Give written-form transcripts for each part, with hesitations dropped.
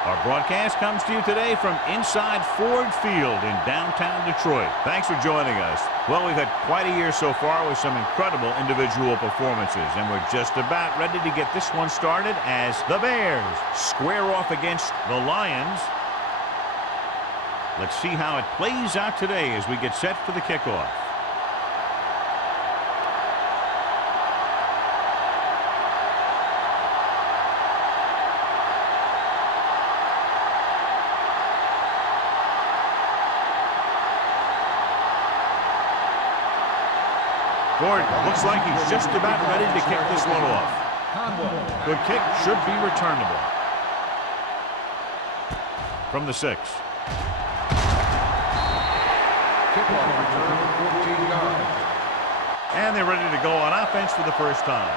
Our broadcast comes to you today from inside Ford Field in downtown Detroit. Thanks for joining us. Well, we've had quite a year so far with some incredible individual performances, and we're just about ready to get this one started as the Bears square off against the Lions. Let's see how it plays out today as we get set for the kickoff. Ford looks like he's just about ready to kick this one off. Good kick, should be returnable. From the 6. Kickoff return, 14 yards. And they're ready to go on offense for the first time.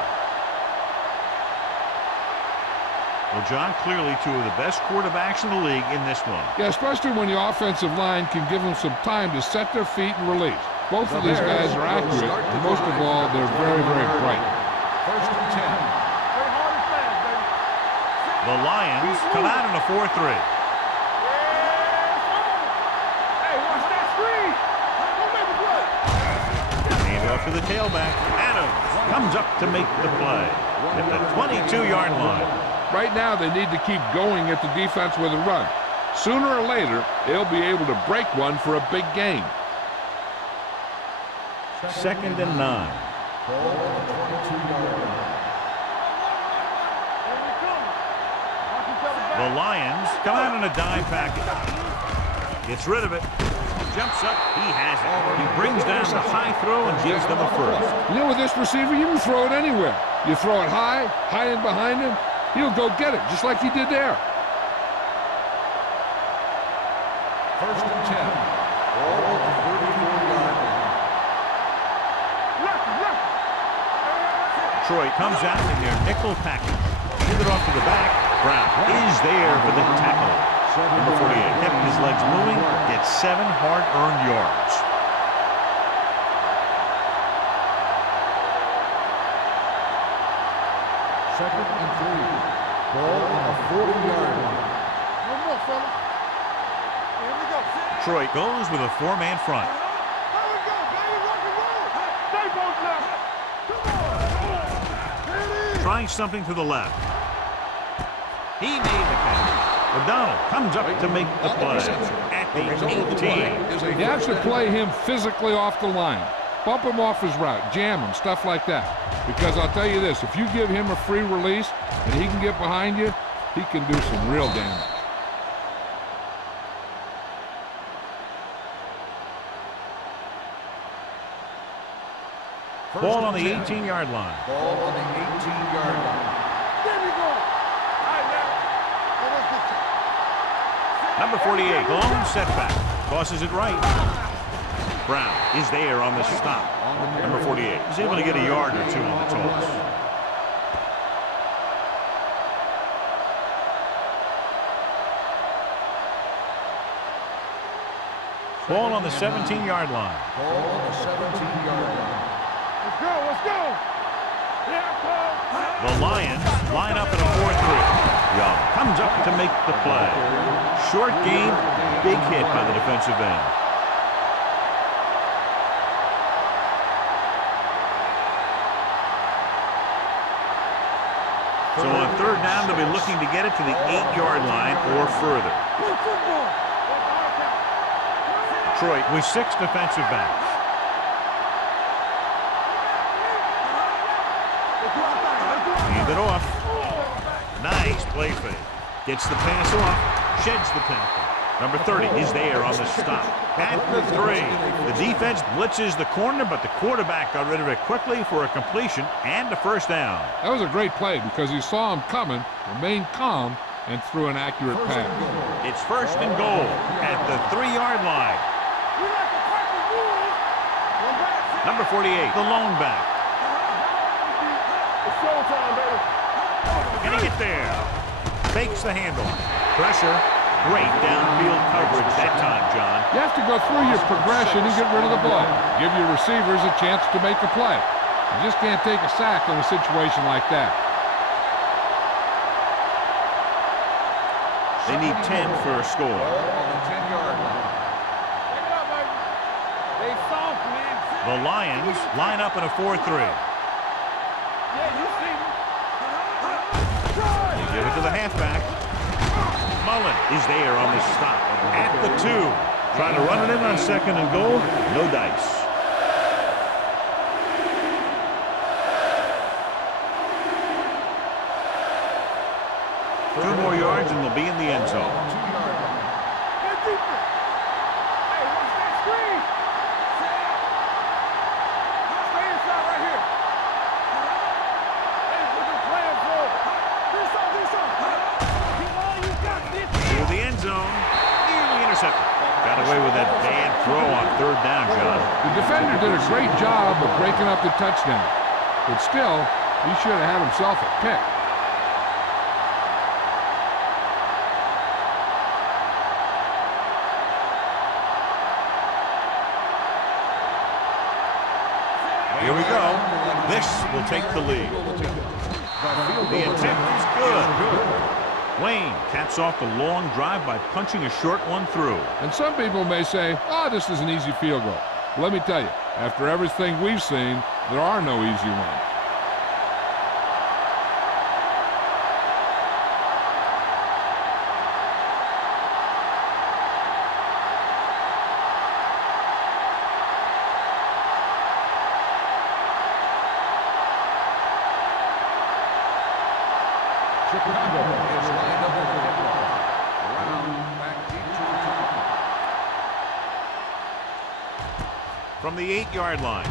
Well, John, clearly two of the best quarterbacks in the league in this one. Yeah, especially when the offensive line can give them some time to set their feet and release. Both of these guys are accurate, and most of all, they're very, very bright. First and 10. The Lions come out in a 4-3. Hand off to the tailback. Adams comes up to make the play at the 22-yard line. Right now, they need to keep going at the defense with a run. Sooner or later, they'll be able to break one for a big gain. 2nd and 9. The Lions come out in a dime package. Gets rid of it. Jumps up. He has it. He brings down the high throw and gives them a first. You know, with this receiver, you can throw it anywhere. You throw it high and behind him, he'll go get it, just like he did there. First and 10. Ball at the 34-yard line. Detroit comes out in their nickel package. Give it off to the back. Brown is there for the tackle. Number 48 kept his legs moving, gets 7 hard-earned yards. Second and 3. Ball on the 40-yard line. No more, fella. Here we go. Detroit goes with a 4-man front. Here we go, baby. Rock and roll. Stay both left. Come on. There it is. Trying something to the left. He made the catch. O'Donnell comes up to make the play at the 18. You have to play him physically off the line. Bump him off his route, jam him, stuff like that. Because I'll tell you this, if you give him a free release and he can get behind you, he can do some real damage. Ball on the 18-yard line. Ball on the 18-yard line. There we go. All right, now. Let's get you. Number 48, lone setback. Tosses it right. Brown is there on the stop. Number 48 is able to get a yard or two on the toss. Ball on the 17-yard line. Ball on the 17-yard line. Let's go. Let's go. Yeah, Paul. The Lions line up in a 4-3. Young comes up to make the play. Short gain, big hit by the defensive end. So on 3rd down, they'll be looking to get it to the 8-yard line or further. Good football. Detroit with 6 defensive backs. Hand it off. Nice play fake. Gets the pass off. Sheds the tackle. Number 30 is there on the stop. At the 3. The defense blitzes the corner, but the quarterback got rid of it quickly for a completion and a first down. That was a great play because he saw him coming, remained calm, and threw an accurate pass. It's 1st and goal at the 3-yard line. Number 48, the lone back. It's showtime, baby. Can he get there? Fakes the handle. Pressure. Great downfield coverage that time, John. You have to go through your progression and get rid of the ball. Give your receivers a chance to make a play. You just can't take a sack in a situation like that. They need 10 for a score. Ball on the 10-yard line. Take it up, baby. They soft, man. The Lions line up in a 4-3. Yeah, you see me. They give it to the halfback. Mullen is there on the stop at the 2. Trying to run it in on 2nd and goal. No dice. 2 more yards and they'll be in the end zone. 2-yard line. Get deeper. Hey, watch that screen. Stay inside right here. Hey, what you playing for? Do something. Keep all you got, bitch. To the end zone. Nearly intercepted. Got away with that bad throw on 3rd down, John. The defender did a great job of breaking up the touchdown. But still, he should have had himself a pick. Here we go. This will take the lead. The attempt is good. Wayne caps off the long drive by punching a short one through. And some people may say, oh, this is an easy field goal. Let me tell you, after everything we've seen, there are no easy ones. Chicago is lined up with the kickoff. Around back deep to the top. From the 8-yard line.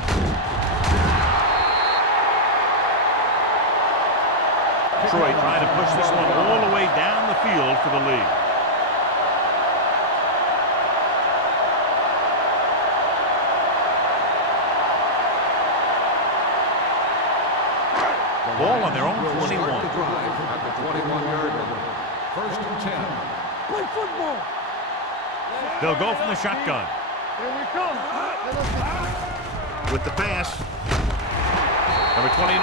Detroit trying to push this one all the way down the field for the lead. Ball on their own 21. Start the drive at the 21-yard line. 1st and 10. Play football. They'll go from the shotgun. Here we come. With the pass. Number 29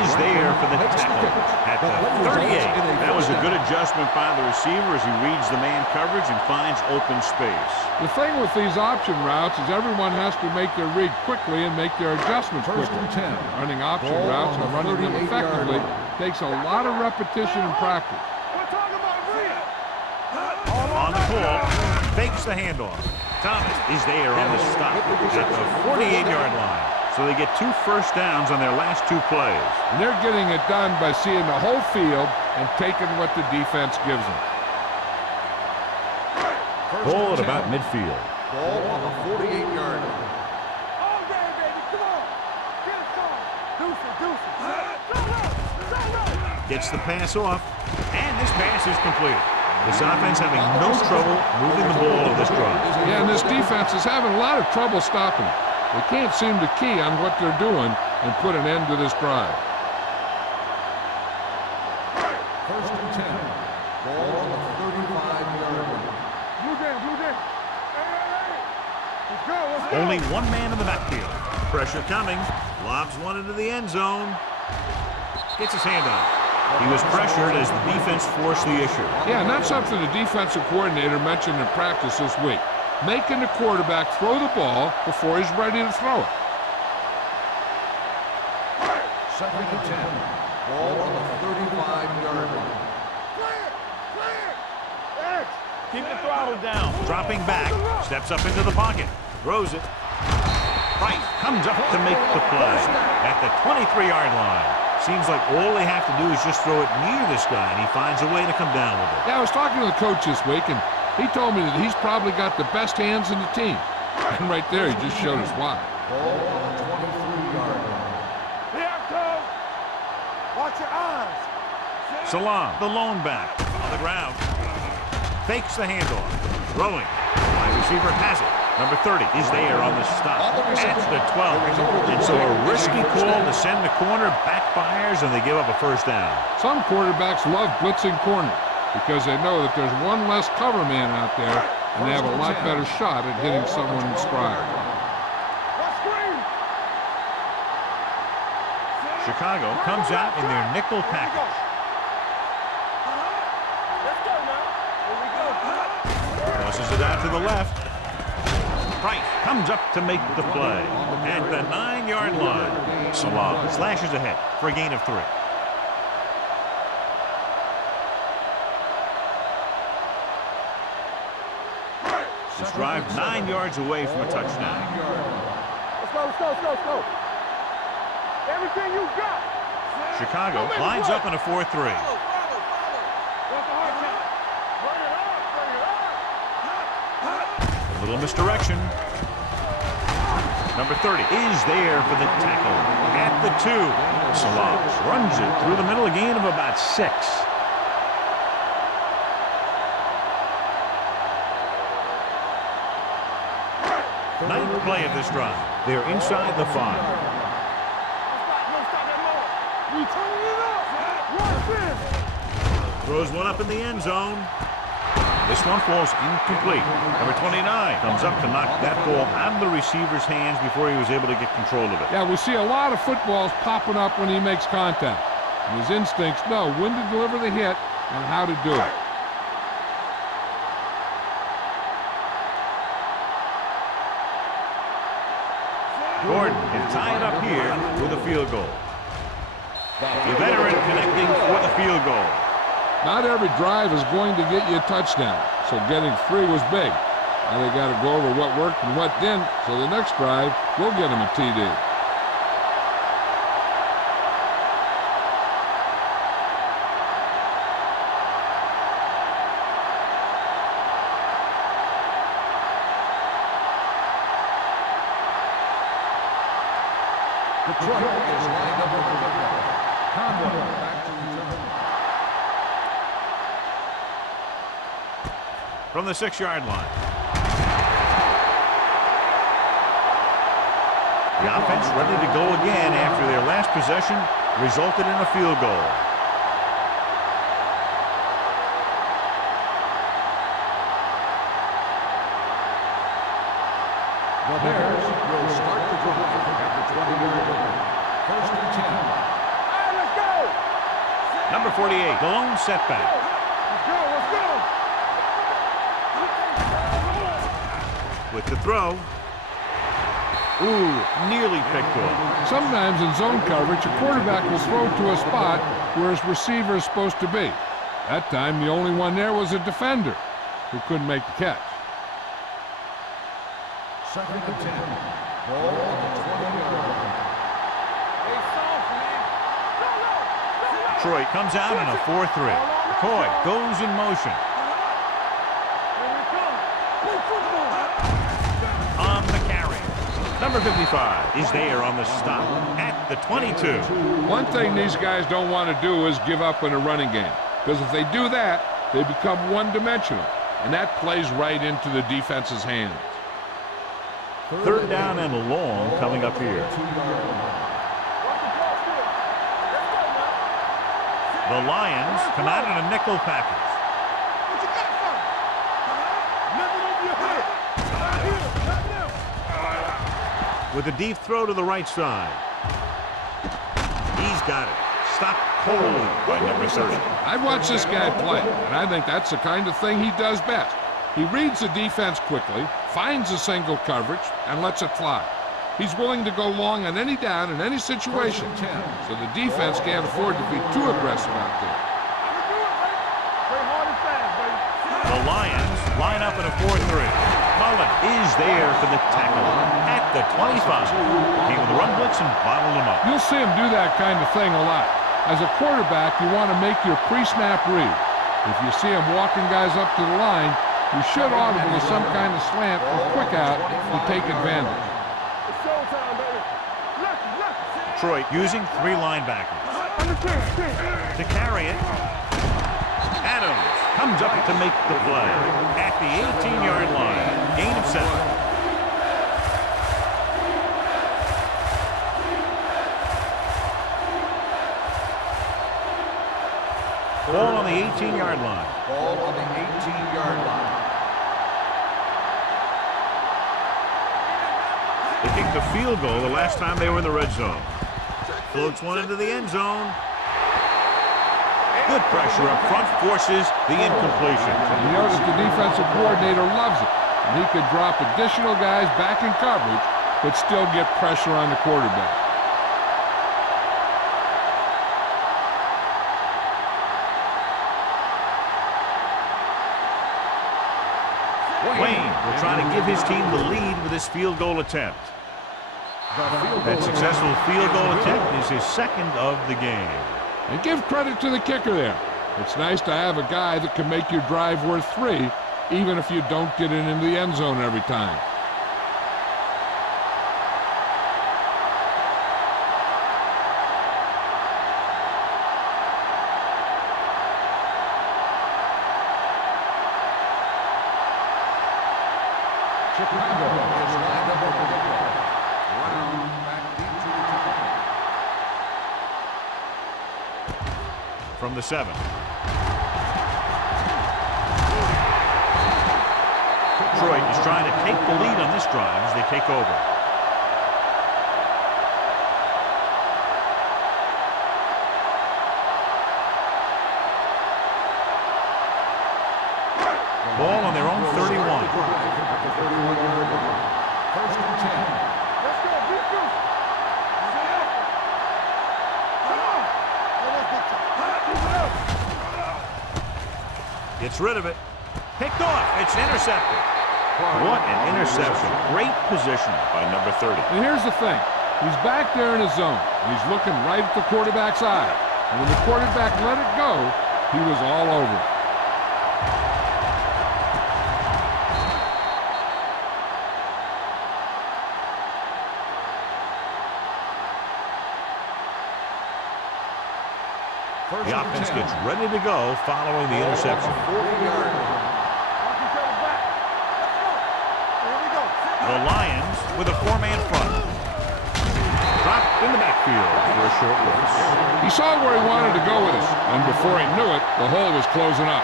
is there for the tackle at the 38. That was a good adjustment by the receiver as he reads the man coverage and finds open space. The thing with these option routes is everyone has to make their read quickly and make their adjustments 1st quickly. and 10. Running option Ball routes on and the running them 38-yard effectively line. takes a lot of repetition and practice. We're talking about real. On the pull, fakes the handoff. Thomas is there on the stop at the 48-yard line. So they get 2 first downs on their last 2 plays. And they're getting it done by seeing the whole field and taking what the defense gives them. Ball at about midfield. Ball on the 48-yard line. All day, baby. Come on. Get it going. Deuce it. Gets the pass off, and this pass is completed. This offense having no trouble moving the ball of this drive. Yeah, and this defense is having a lot of trouble stopping it. They can't seem to key on what they're doing and put an end to this drive. 1st and 10. Ball on the 35-yard line. Blue game. Hey. Let's go. Only one man in the backfield. Pressure coming. Lobs one into the end zone. Gets his hand on it. He was pressured as the defense forced the issue. Yeah, and that's something the defensive coordinator mentioned in practice this week. Making the quarterback throw the ball before he's ready to throw it. 2nd and 10. Ball on the 35-yard line. Clear. Keep the throttle down. Dropping back. Steps up into the pocket. Throws it. Price comes up to make the play at the 23-yard line. Seems like all they have to do is just throw it near this guy, and he finds a way to come down with it. Yeah, I was talking to the coach this week, and he told me that he's probably got the best hands in the team. And right there, he just showed us why. Ball on the 23-yard line. Here I come. Watch your eyes. Salam, the lone back, on the ground. Fakes the handoff. Throwing. Wide receiver has it. Number 30 is there on the stop. At the 12. And so a risky call to send the corner backfires, and they give up a first down. Some quarterbacks love blitzing corner because they know that there's one less cover man out there, and they have a lot better shot at hitting someone in stride. Chicago comes out in their nickel package. Let's go now. to the left. Price comes up to make the play. At the 9-yard line, Salah slashes ahead for a gain of 3. This drive 9 yards away from a touchdown. Let's go, let's go, let's go, let's go. Everything you got. Chicago lines up in a 4-3. What's the hard count? Bring it up, bring it up. A little misdirection. Number 30 is there for the tackle at the 2. Salah runs it through the middle, a gain of about 6. Ninth play of this drive. They're inside the 5. We turning it up. Watch this. Throws one up in the end zone. This one falls incomplete. Number 29 comes up to knock that ball out of the receiver's hands before he was able to get control of it. Yeah, we see a lot of footballs popping up when he makes contact. And his instincts know when to deliver the hit and how to do it. Gordon can tie it up here with a field goal. The veteran connecting for the field goal. Not every drive is going to get you a touchdown, so getting 3 was big. Now they got to go over what worked and what didn't, so the next drive will get him a TD. Detroit is lined up with the football. Conway back to return. From the 6-yard line. The offense ready to go again after their last possession resulted in a field goal. The Bears will start the drive at the 20-yard line. 1st and 10. All right, let's go. Number 48, the lone setback. Let's go, let's go. With the throw. Ooh, nearly picked off. Sometimes in zone coverage, a quarterback will throw to a spot where his receiver is supposed to be. That time, the only one there was a defender who couldn't make the catch. 2nd and 10. Ball on the 20-yard line. Hey, soft, man. Go, Detroit comes out in a 4-3. McCoy goes in motion. Here we come. Play football. On the carry. Number 55 is there on the stop at the 22. One thing these guys don't want to do is give up in a running game, because if they do that, they become one-dimensional, and that plays right into the defense's hands. 3rd down and long coming up here. The Lions come out in a nickel package. What you got for me? Lift it over your head. Right here, right now. With a deep throw to the right side. He's got it. Stopped cold by number 30. I've watched this guy play, and I think that's the kind of thing he does best. He reads the defense quickly, finds a single coverage, and lets it fly. He's willing to go long on any down in any situation, so the defense can't afford to be too aggressive out there. Play hard and fast, baby. The Lions line up in a 4-3. Mullen is there for the tackle at the 25. Came with the run blitz and bottled him up. You'll see him do that kind of thing a lot. As a quarterback, you want to make your pre-snap read. If you see him walking guys up to the line, you should audible to some kind of slant or quick out to take advantage. It's showtime, baby. Left. Detroit using 3 linebackers. To carry it, Adams comes up to make the play at the 18-yard line. Gain of 7. Ball on the 18-yard line. Ball on the 18-yard line. They kicked a field goal the last time they were in the red zone. Floats one into the end zone. Good pressure up front forces the incompletion. You notice the defensive coordinator loves it. and he could drop additional guys back in coverage, but still get pressure on the quarterback. Wayne will try to give his team the lead with his field goal attempt. That successful field goal attempt is his second of the game. And give credit to the kicker there. It's nice to have a guy that can make your drive worth 3, even if you don't get it into the end zone every time. Chicago is lined up over the ball. Brown back deep to the From the 7. Detroit is trying to take the lead on this drive as they take over. Ball on their own 31. at the 31-yard line. First and 10. Let's go, big goose. Gets rid of it. Picked off. It's intercepted. What an interception. Great position by number 30. And here's the thing. He's back there in his zone, and he's looking right at the quarterback's eye. And when the quarterback let it go, he was all over it. The offense gets ready to go following the interception. 40-yard line. The Lions with a 4-man front. Dropped in the backfield for a short loss. He saw where he wanted to go with it, and before he knew it, the hole was closing up.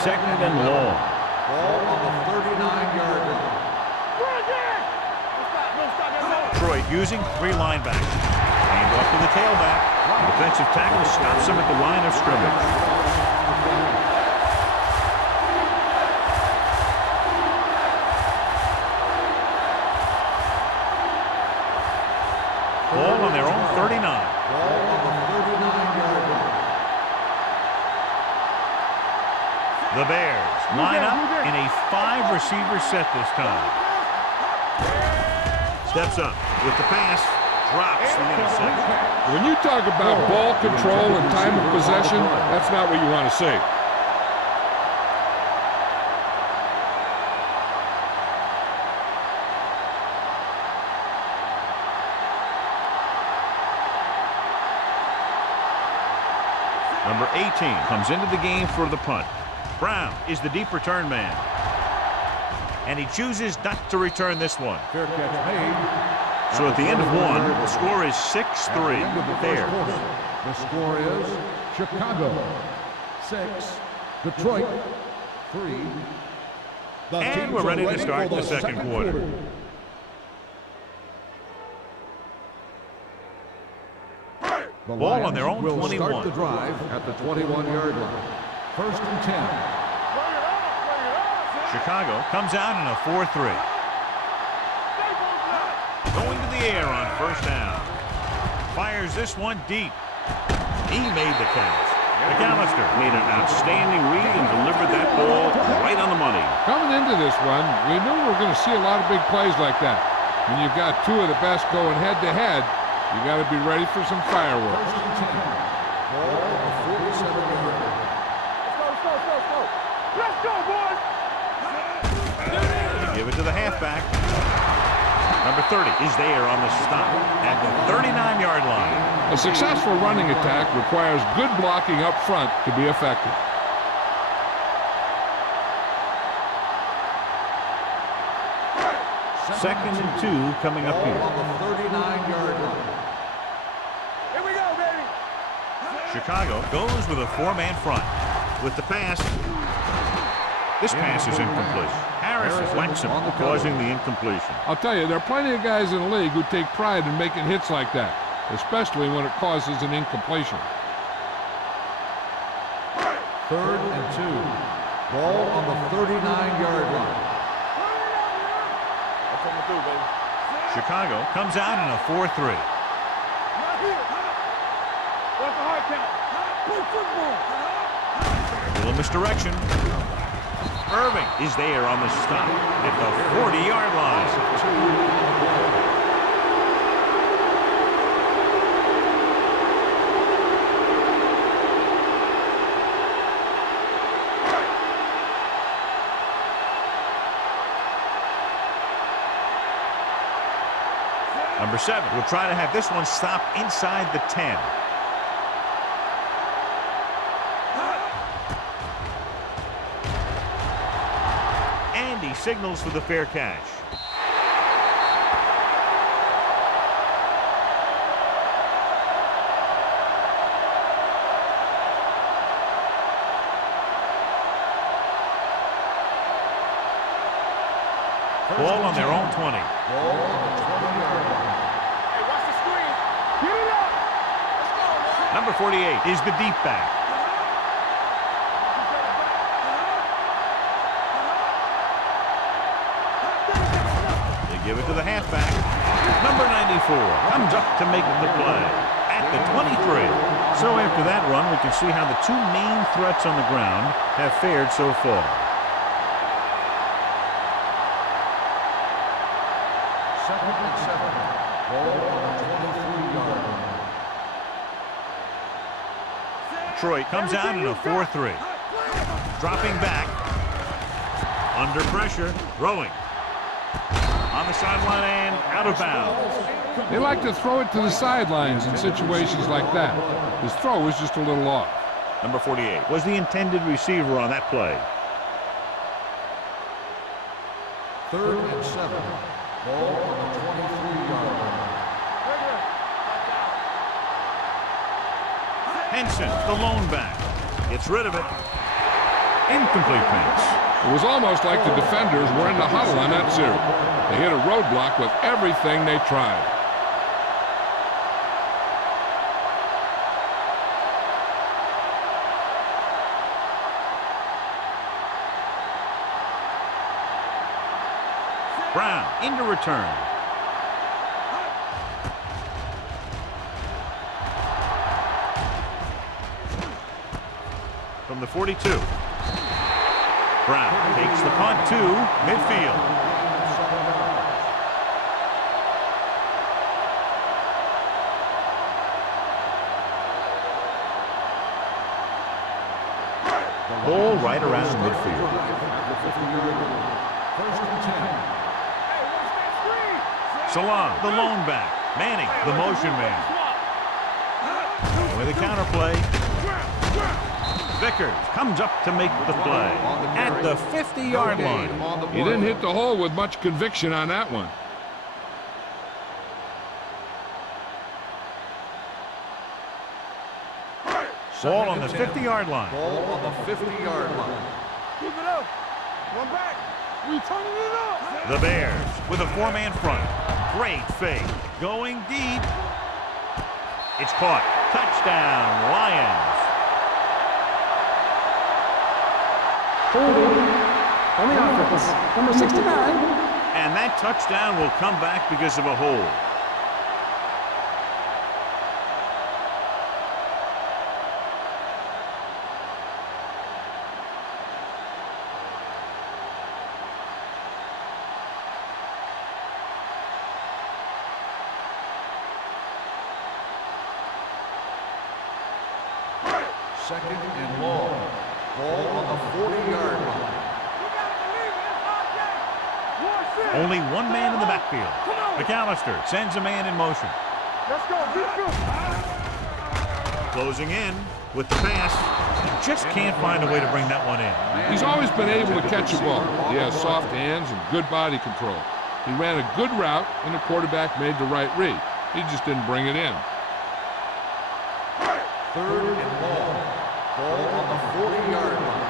Second and long. Ball on the 39-yard line. Detroit using 3 linebackers. Hand off to the tailback. The defensive tackle stops him at the line of scrimmage. Ball on their own 39. Ball on the 39-yard line. The Bears line up in a 5-receiver set this time. Steps up with the pass, drops the interception. When you talk about ball control and time of possession, that's not what you want to see. Number 18 comes into the game for the punt. Brown is the deep return man. And he chooses not to return this one. Fair catch made. So at the end of one, the score is 6-3. Bears. The score is Chicago 6, Detroit 3. And we're ready to start the second quarter. The Ball on their Lions own will 21. start the drive at the 21-yard line. First and 10. Chicago comes out in a 4-3. Going to the air on first down. Fires this one deep. He made the catch. McAllister made an outstanding read and delivered that ball right on the money. Coming into this one, we knew we were going to see a lot of big plays like that. When you've got 2 of the best going head-to-head, you got to be ready for some fireworks. First and 10. Ball on the 47-yard line. Let's go, boys! They give it to the halfback. Number 30 is there on the stop at the 39-yard line. A successful running attack requires good blocking up front to be effective. Second and 2 coming up here. On the 39-yard line. Here we go, baby! Chicago goes with a 4-man front. With the pass, this pass is incomplete. Harris deflects him, causing the incompletion. I'll tell you, there are plenty of guys in the league who take pride in making hits like that, especially when it causes an incompletion. 3rd and 2. Ball on the 39-yard line. I'm coming through, baby. Chicago comes out in a 4-3. Right here. What's the hard count? Play football. Little misdirection. Irving is there on the stop at the 40-yard line. Number 7 will try to have this one stop inside the 10. And he signals for the fair catch. Ball on their own 20. Ball on the 20-yard line. Hey, watch the screen. Get it up. Let's go, man. Number 48 is the deep back. They give it to the halfback. Number 94 comes up to make the play at the 23. So after that run, we can see how the two main threats on the ground have fared so far. Second and 7. Ball on the 23-yard line. Detroit comes out in a 4-3. Dropping back. Under pressure. Throwing. On the sideline and out of bounds. They like to throw it to the sidelines in situations like that. His throw was just a little off. Number 48 was the intended receiver on that play. 3rd and 7. Ball on the 23-yard line. Henson, the lone back. Gets rid of it. Incomplete pass. It was almost like the defenders were in the huddle on that series. They hit a roadblock with everything they tried. Brown into return. From the 42. Brown takes the punt to midfield. Ball right around midfield. 1st and 10. Salam, the lone back. Manning, the motion man. With a counterplay. Vickers comes up to make the play at the 50-yard line. He didn't hit the hole with much conviction on that one. Ball on the 50-yard line. Ball on the 50-yard line. Keep it up. One back. We turning it up. The Bears with a four-man front. Great fake. Going deep. It's caught. Touchdown, Lions. Holding on the offense, number 69. And that touchdown will come back because of a hold. Second and long. Ball on the 40-yard line. Only one man in the backfield. McAllister sends a man in motion. Let's go. Defense. Closing in with the pass. Just can't find a way to bring that one in. He's always been able to catch a ball. He has soft hands and good body control. He ran a good route, and the quarterback made the right read. He just didn't bring it in. 3rd and long. Ball on the 40-yard line.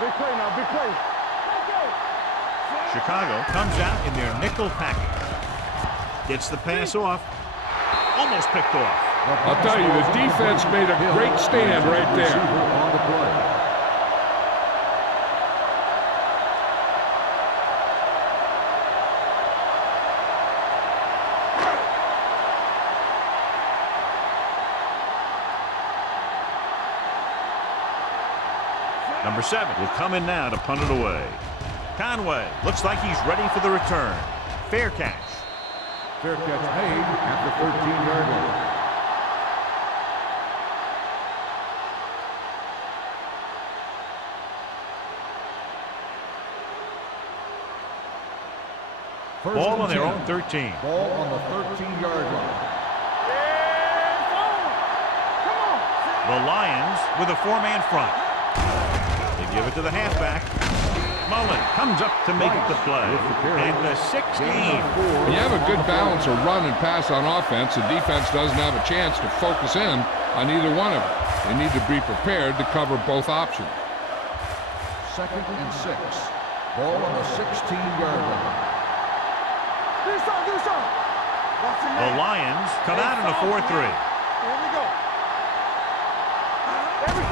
Big play now. Big play. Chicago comes out in their nickel package. Gets the pass off. Almost picked off. I'll tell you, the defense made a great stand right there. On the play. Number 7 will come in now to punt it away. Conway looks like he's ready for the return. Fair catch. Fair catch made at the 13-yard line. Ball on their own 13. Ball on the 13-yard line. The Lions with a 4-man front. They give it to the halfback. Mullen comes up to make the play. At the 16. When you have a good balance of run and pass on offense, the defense doesn't have a chance to focus in on either one of them. They need to be prepared to cover both options. 2nd and 6. Ball on the 16-yard line. The Lions come out in a 4-3.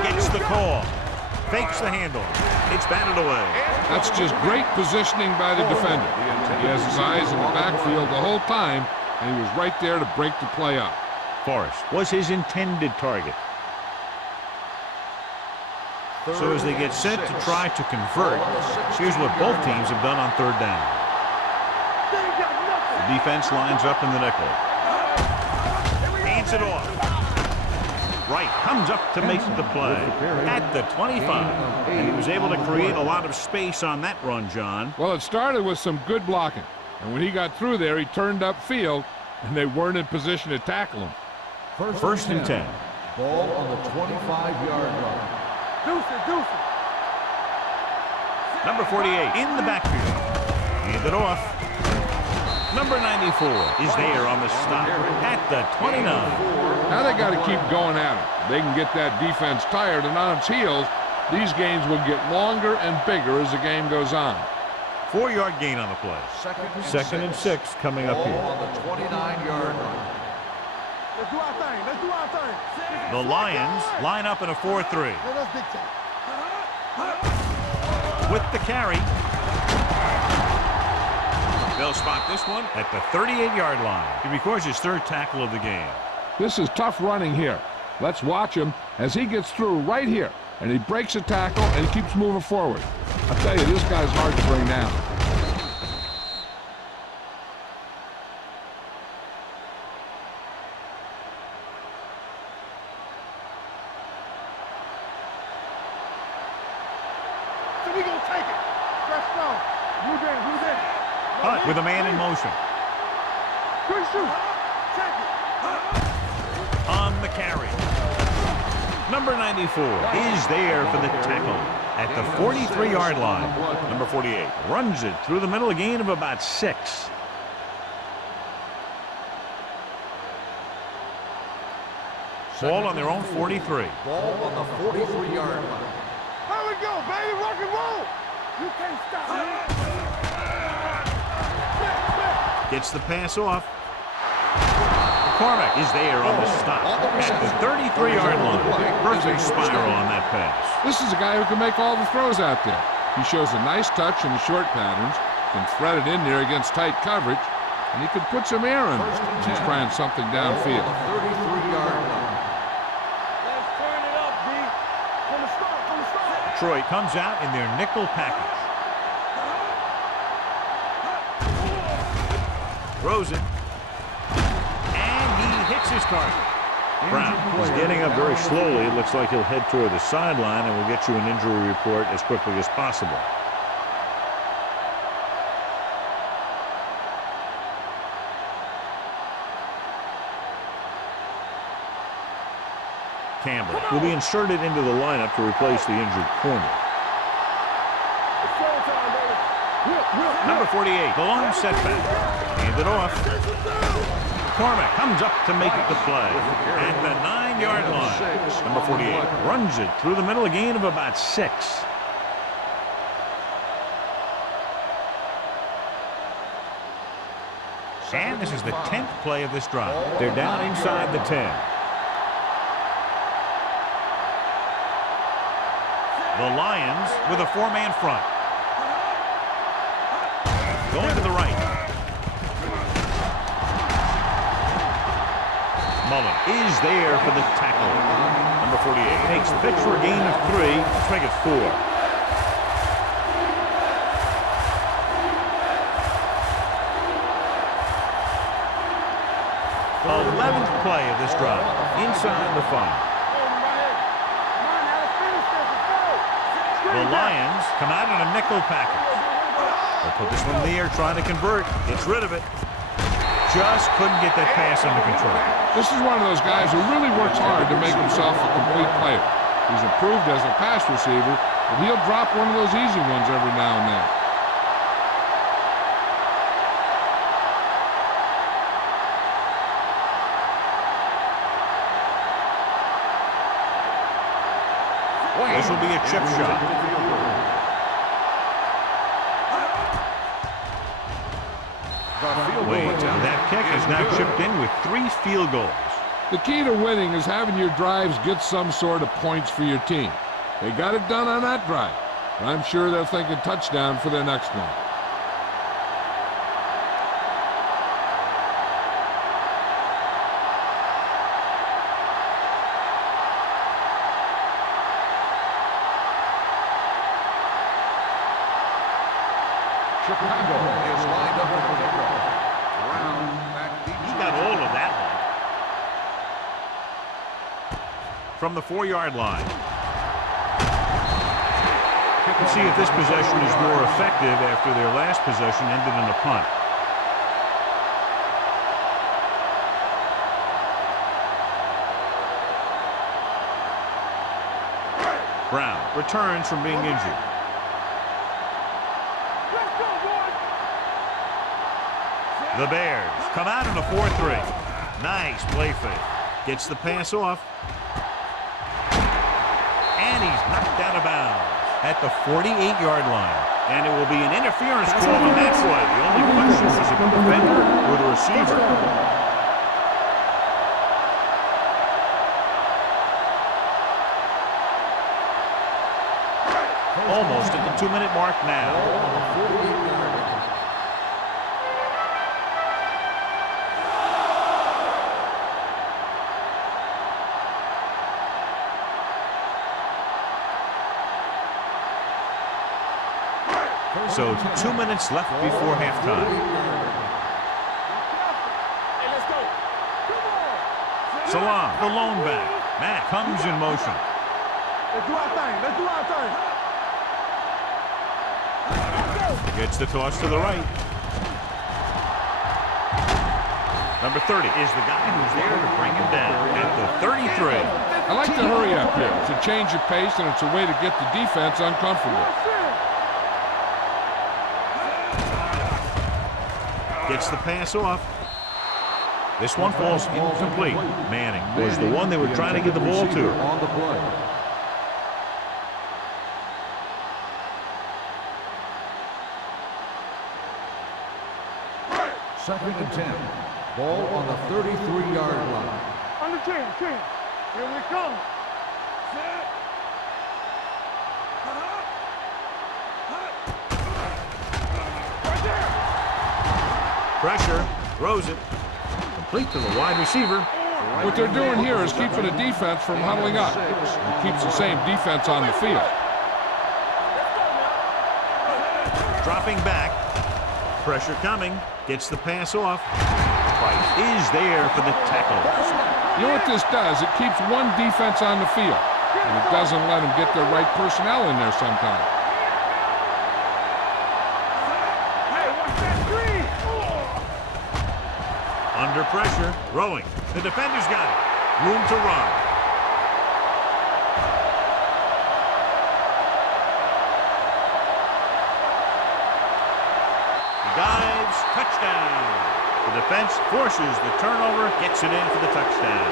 Gets the call. Fakes the handle. It's batted away. That's just great positioning by the defender. He has his eyes in the backfield the whole time, and he was right there to break the play up. Forrest was his intended target. So as they get set to try to convert, here's what both teams have done on 3rd down. The defense lines up in the nickel. Hands it off. Wright comes up to make the play at the 25. And he was able to create a lot of space on that run, John. Well, it started with some good blocking. And when he got through there, he turned upfield, and they weren't in position to tackle him. 1st and 10. Ball on the 25-yard line. Number 48 in the backfield. Hand it off. Number 94 is there on the stop at the 29. Now they got to keep going at it. They can get that defense tired and on its heels. These games will get longer and bigger as the game goes on. 4-yard gain on the play. 2nd and 6 coming up here. On the 29-yard line. Let's do our thing. Let's do our thing. The Lions line up in a 4-3. That's big time. With the carry. They'll spot this one at the 38-yard line. He records his 3rd tackle of the game. This is tough running here. Let's watch him as he gets through right here. And he breaks a tackle and he keeps moving forward. I'll tell you, this guy's hard to bring down. So we gonna take it. That's strong. Who's in? Hunt with a man in motion. Good shoot. Take it. On the carry. Number 94 is there for the tackle at the 43-yard line. Number 48 runs it through the middle, a gain of about 6. Ball on their own 43. Ball on the 43-yard line. There we go, baby. Rock and roll. You can't stop me. Gets the pass off. McCormick is there on the stop at the 33-yard line. Perfect spiral on that pass. This is a guy who can make all the throws out there. He shows a nice touch in the short patterns, can thread it in there against tight coverage, and he can put some air in it. He's trying something downfield. 33-yard line. Let's turn it up, D. From the start. Detroit comes out in their nickel package. Throws it. And he hits his target. Brown is getting up very slowly. It looks like he'll head toward the sideline, and we'll get you an injury report as quickly as possible. Campbell will be inserted into the lineup to replace the injured corner. Number 48, the lone setback. Hand it off. McCormick comes up to make it the play at the 9-yard line. Number 48 runs it through the middle, a gain of about 6. And this is the 10th play of this drive. They're down inside the 10. The Lions with a 4-man front. Going to the right. Mullen is there for the tackle. Number 48 takes the pitch for a gain of 3. Let's make it 4. 11th play of this drive. Inside the 5. The Lions come out in a nickel package. They'll put this one in the air, trying to convert. Gets rid of it. Just couldn't get that pass under control. This is one of those guys who really works hard to make himself a complete player. He's improved as a pass receiver, but he'll drop one of those easy ones every now and then. This will be a chip shot. Wait, that kick is now chipped in with 3 field goals. The key to winning is having your drives get some sort of points for your team. They got it done on that drive, and I'm sure they're thinking touchdown for their next one. Chicago is lined up for the kickoff. Brown back deep. He got all of that one. From the 4-yard line. Let's see if this possession is more effective after their last possession ended in a punt. Brown returns from being injured. The Bears come out in a 4-3. Nice play fake. Gets the pass off. And he's knocked out of bounds at the 48-yard line. And it will be an interference call on that play. The only question was if the defender or the receiver. Almost at the 2-minute mark now. So 2 minutes left before halftime. Hey, let's go. Come on. Salam, the lone back. Matt comes in motion. Let's do our thing. Let's do our thing. Gets the toss to the right. Number 30 is the guy who's there to bring him down at the 33. I like to hurry up here. It's a change of pace, and it's a way to get the defense uncomfortable. Gets the pass off. This one falls incomplete. Manning was the one they were trying to get the ball to. On the play. Second and 10. Ball on the 33-yard line. On the 10. Here we come. Right there. Pressure, throws it. Complete to the wide receiver. What they're doing here is keeping the defense from huddling up. It keeps the same defense on the field. Dropping back. Pressure coming. Gets the pass off. Price is there for the tackle. You know what this does? It keeps one defense on the field, and it doesn't let them get the right personnel in there sometimes. Hey, watch that screen. Under pressure, throwing. The defender's got it. Room to run. He dives, touchdown. The defense forces the turnover, gets it in for the touchdown.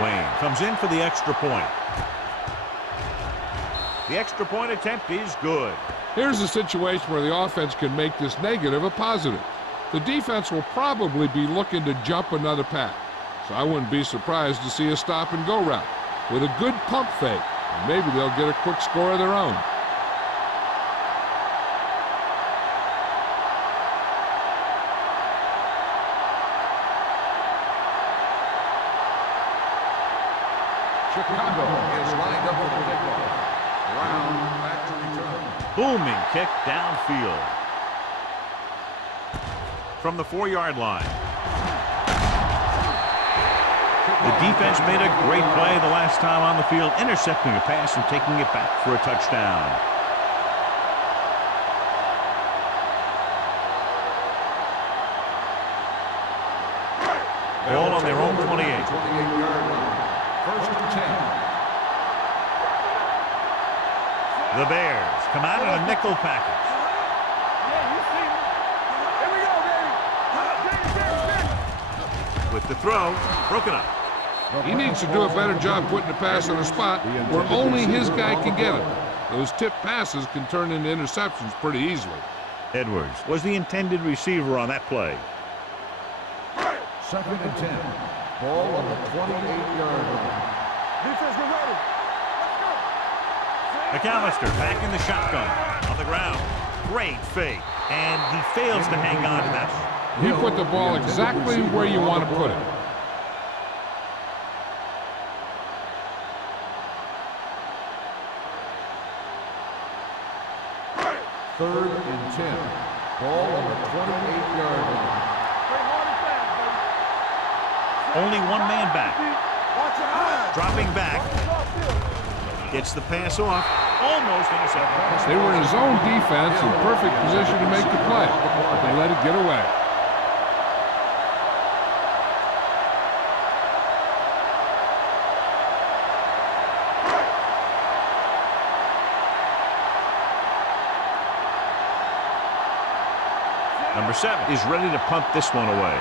Wayne comes in for the extra point. The extra point attempt is good. Here's a situation where the offense can make this negative a positive. The defense will probably be looking to jump another pack. So I wouldn't be surprised to see a stop-and-go route with a good pump fake. And maybe they'll get a quick score of their own. Chicago is lined up with the kickoff. Brown back to return. Booming kick downfield. From the 4-yard line. The defense made a great play the last time on the field, intercepting a pass and taking it back for a touchdown. Ball on their own 28. 28-yard line. First and 10. The Bears come out in a nickel package. With the throw, broken up. He needs to do a better job putting the pass in a spot where only his guy can get it. Those tipped passes can turn into interceptions pretty easily. Edwards was the intended receiver on that play. Second and 10. Ball on the 28-yard line. Defense, get ready. Let's go. McAllister back in the shotgun on the ground. Great fake, and he fails to hang on to that. He put the ball exactly where you want to put it. Third and 10. Ball on the 28-yard line. Play hard and fast, baby. Only one man back. Watch your eyes. Dropping back. Gets the pass off. Almost intercepted. They were in his own defense in perfect position to make the play, but they let it get away. Number 7 is ready to punt this one away.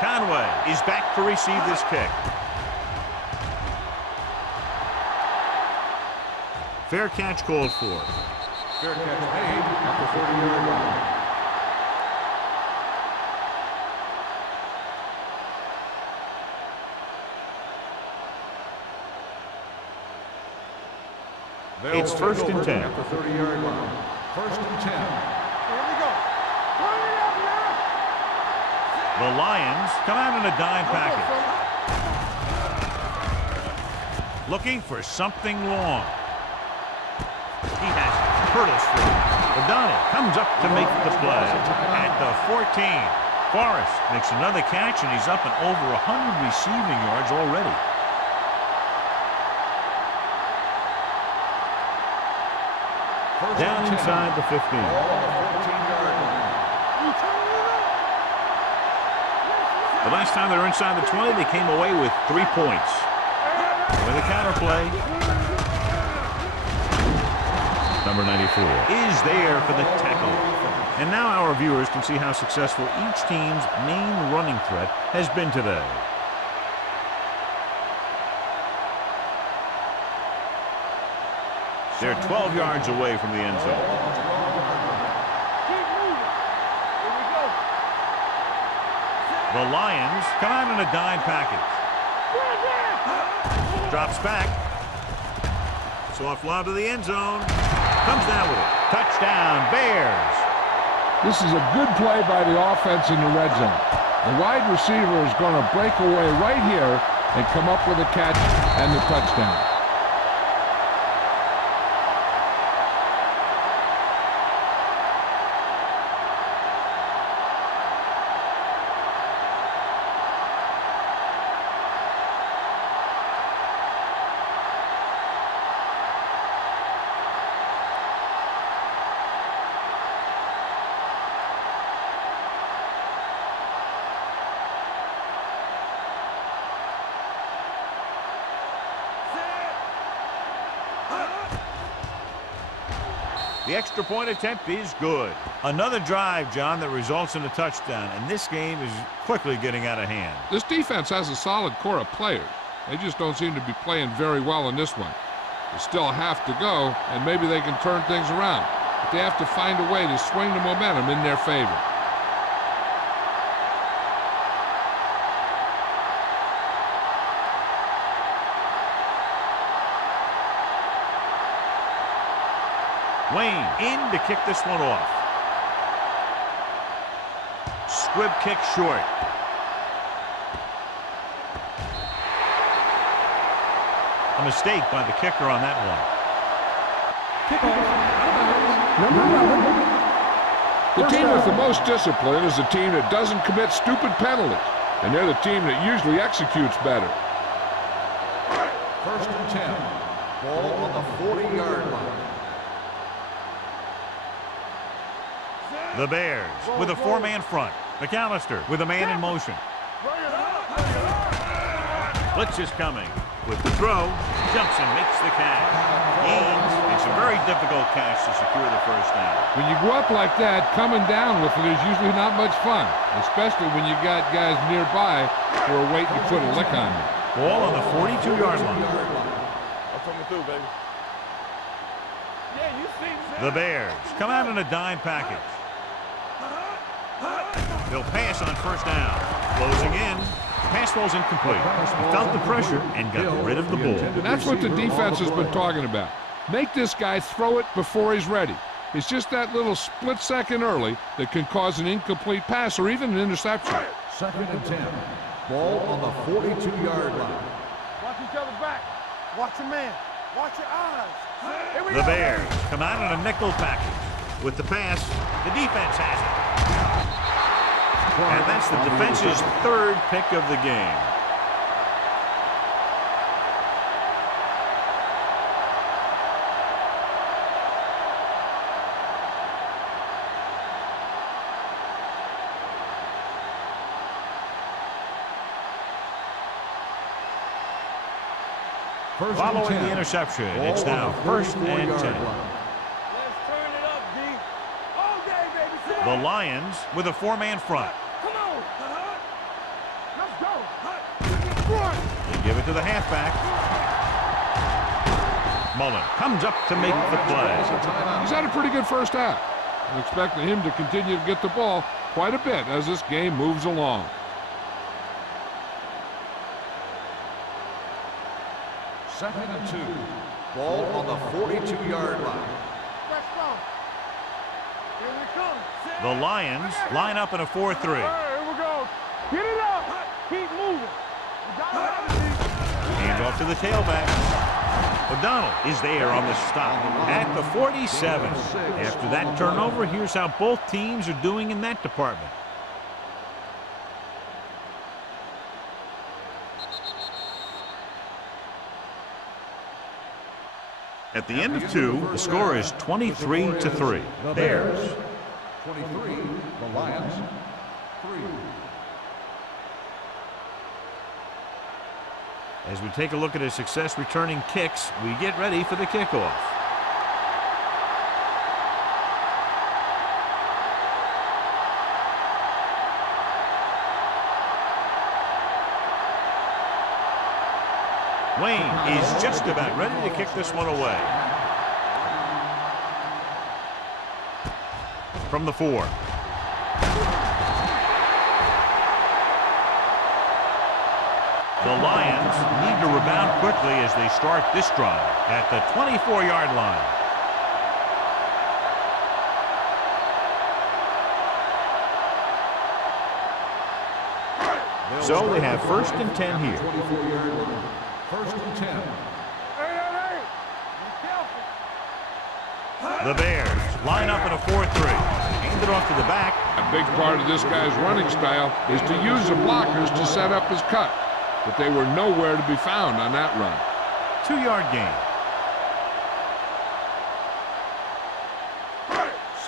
Conway is back to receive this kick. Fair catch called for. Fair catch made at the 30-yard line. It's first and 10. At the 30-yard line. First and 10. Here we go. Turn it up now. The Lions come out in a dime package. Looking for something long. He has hurdles for it. O'Donnell comes up to make the play. At the 14, Forrest makes another catch, and he's up and over 100 receiving yards already. Down inside the 15. The last time they were inside the 20, they came away with 3 points. With a counter play, number 94 is there for the tackle. And now our viewers can see how successful each team's main running threat has been today. They're 12 yards away from the end zone. Keep moving. Here we go. The Lions come out in a dime package. Drops back. Soft lob to the end zone. Comes down with it. Touchdown, Bears. This is a good play by the offense in the red zone. The wide receiver is going to break away right here and come up with a catch and the touchdown. The extra point attempt is good. Another drive, John, that results in a touchdown, and this game is quickly getting out of hand. This defense has a solid core of players. They just don't seem to be playing very well in this one. They still have to go, and maybe they can turn things around. But they have to find a way to swing the momentum in their favor. Wayne in to kick this one off. Squib kick short. A mistake by the kicker on that one. The team with the most discipline is the team that doesn't commit stupid penalties, and they're the team that usually executes better. First and 10. Ball on the 40-yard line. The Bears with a four-man front. McAllister with a man in motion. Blitz is coming. With the throw, jumps and makes the catch. Gaines makes a very difficult catch to secure the first down. When you go up like that, coming down with it is usually not much fun, especially when you got guys nearby who are waiting to put a lick on you. Ball on the 42-yard line. I'm coming through, baby. Yeah, you see me. The Bears come out in a dime package. They'll pass on first down. Closing in. Pass ball's incomplete. He felt the pressure and got rid of the ball. That's what the defense has been talking about. Make this guy throw it before he's ready. It's just that little split second early that can cause an incomplete pass or even an interception. Second and 10. Ball on the 42-yard line. Watch each other back. Watch your man. Watch your eyes. Here we The go. Bears come out in a nickel package. With the pass, the defense has it. And that's the defense's third pick of the game. Following the interception, it's now first and 10. Let's turn it up, D. All day, baby. The Lions with a four-man front. Come on. Let's go. Run. They give it to the halfback. Mullen comes up to make the play. He's had a pretty good first half. I'm expecting him to continue to get the ball quite a bit as this game moves along. Second and 2. Ball on the 42-yard line. Let's go. Here we come. The Lions line up in a 4-3. Here we go. Get it up. Keep moving. You got it. Hand off to the tailback. O'Donnell is there on the stop at the 47. After that turnover, here's how both teams are doing in that department. At the end of 2, the score is 23-3. Bears. 23. The Lions. 3. As we take a look at his success returning kicks, we get ready for the kickoff. Wayne is just about ready to kick this one away. From the 4. The Lions need to rebound quickly as they start this drive at the 24-yard line. So they have first and 10 here. 24-yard line. First and 10. Hey. Be careful. The Bears line up in a 4-3. Hand it off to the back. A big part of this guy's running style is to use the blockers to set up his cut. But they were nowhere to be found on that run. 2-yard gain.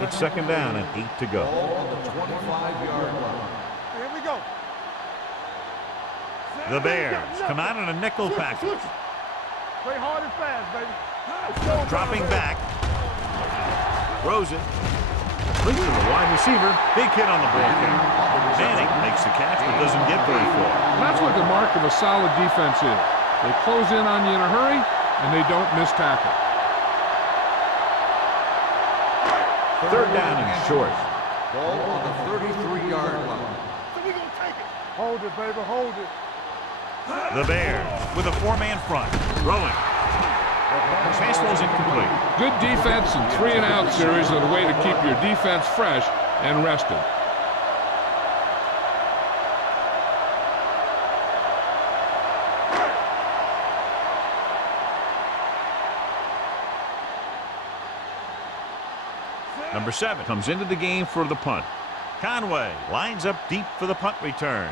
It's second down and 8 to go. Ball on the 25-yard line. Here we go. The Bears come out in a nickel package. Play hard and fast, baby. Dropping back. Throws it. Complete to the wide receiver. Big hit on the ball carrier. Manning makes the catch but doesn't get very far. That's what the mark of a solid defense is. They close in on you in a hurry, and they don't miss tackle. Third down and short. Ball on the 33-yard line. So we gonna take it. Hold it, baby. Hold it. The Bears with a four-man front. Throwing. Pass was incomplete. Good defense and 3-and-out series are the way to keep your defense fresh and rested. Number 7 comes into the game for the punt. Conway lines up deep for the punt return.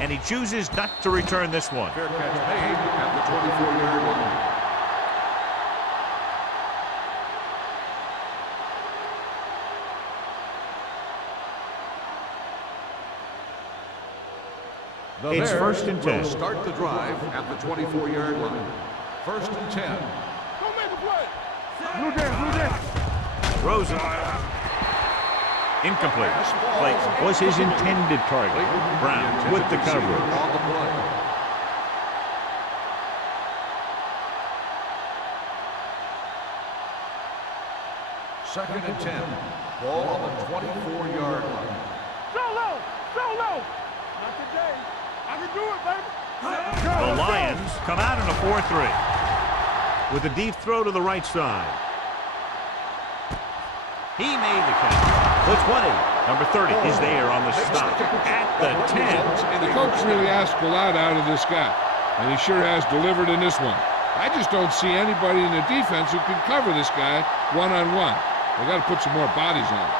And he chooses not to return this one. Fair catch made at the 24-yard line. The It's Bears first and 10. will start the drive at the 24-yard line. First and 10. Don't make a play. Blue down. Throws it. Incomplete. Play was his intended target. Brown with the coverage. On the play. Second and 10. Ball on the 24-yard line. Solo. Not today. I can do it, baby. The Lions come out in a 4-3 with a deep throw to the right side. He made the catch. The 20, number 30, is there on the stop at the 10. The coach really asked a lot out of this guy, and he sure has delivered in this one. I just don't see anybody in the defense who can cover this guy one-on-one. They got to put some more bodies on him.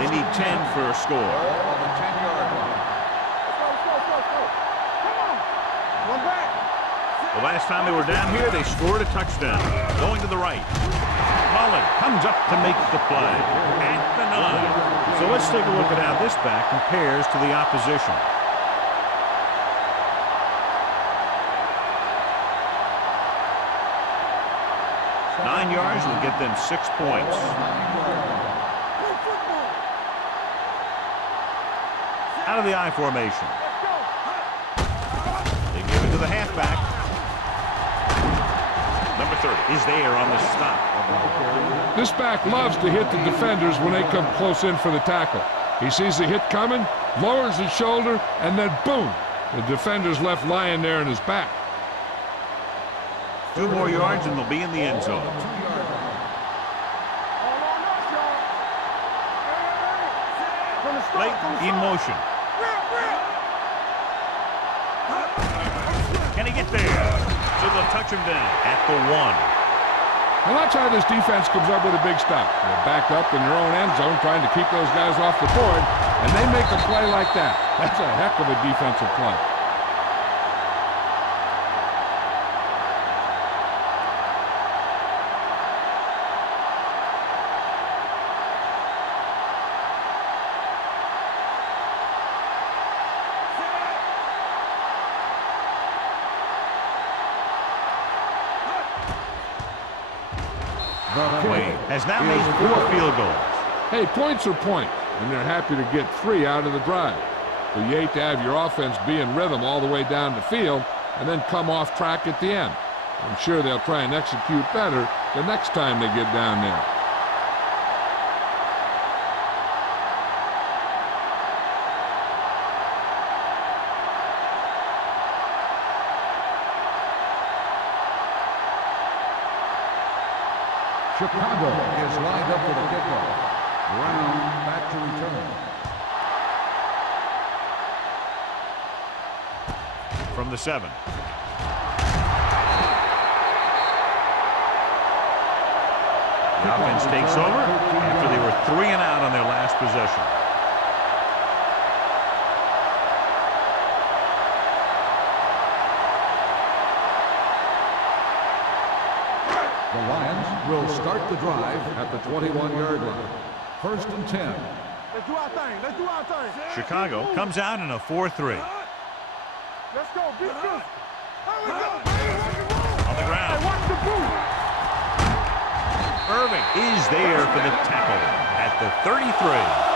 They need 10 for a score. On the 10-yard line. Come on. One back. The last time they were down here, they scored a touchdown. Going to the right. Mullen comes up to make the play at the 9. So let's take a look at how this back compares to the opposition. Nine yards will get them 6 points. Out of the I formation. They give it to the halfback. Number 30 is there on the stop. This back loves to hit the defenders when they come close in for the tackle. He sees the hit coming, lowers his shoulder, and then boom, the defender's left lying there in his back. 2 more yards and they'll be in the end zone. Late in motion. Can he get there? So they'll touch him down at the 1. Now watch how this defense comes up with a big stop. They're backed up in their own end zone trying to keep those guys off the board, and they make a play like that. That's a heck of a defensive play. Wayne has now made 4 field goals. Hey, points are points, and they're happy to get 3 out of the drive. But you hate to have your offense be in rhythm all the way down the field and then come off track at the end. I'm sure they'll try and execute better the next time they get down there. Chicago is lined up for the kickoff. Brown back to return. From the 7. The offense takes over after they were 3 and out on their last possession. The Lions will start the drive at the 21-yard line. First and 10. Let's do our thing. Chicago comes out in a 4-3. Let's go. Beat this. Here we go. On the ground. Hey, watch the boot. Irving is there for the tackle at the 33.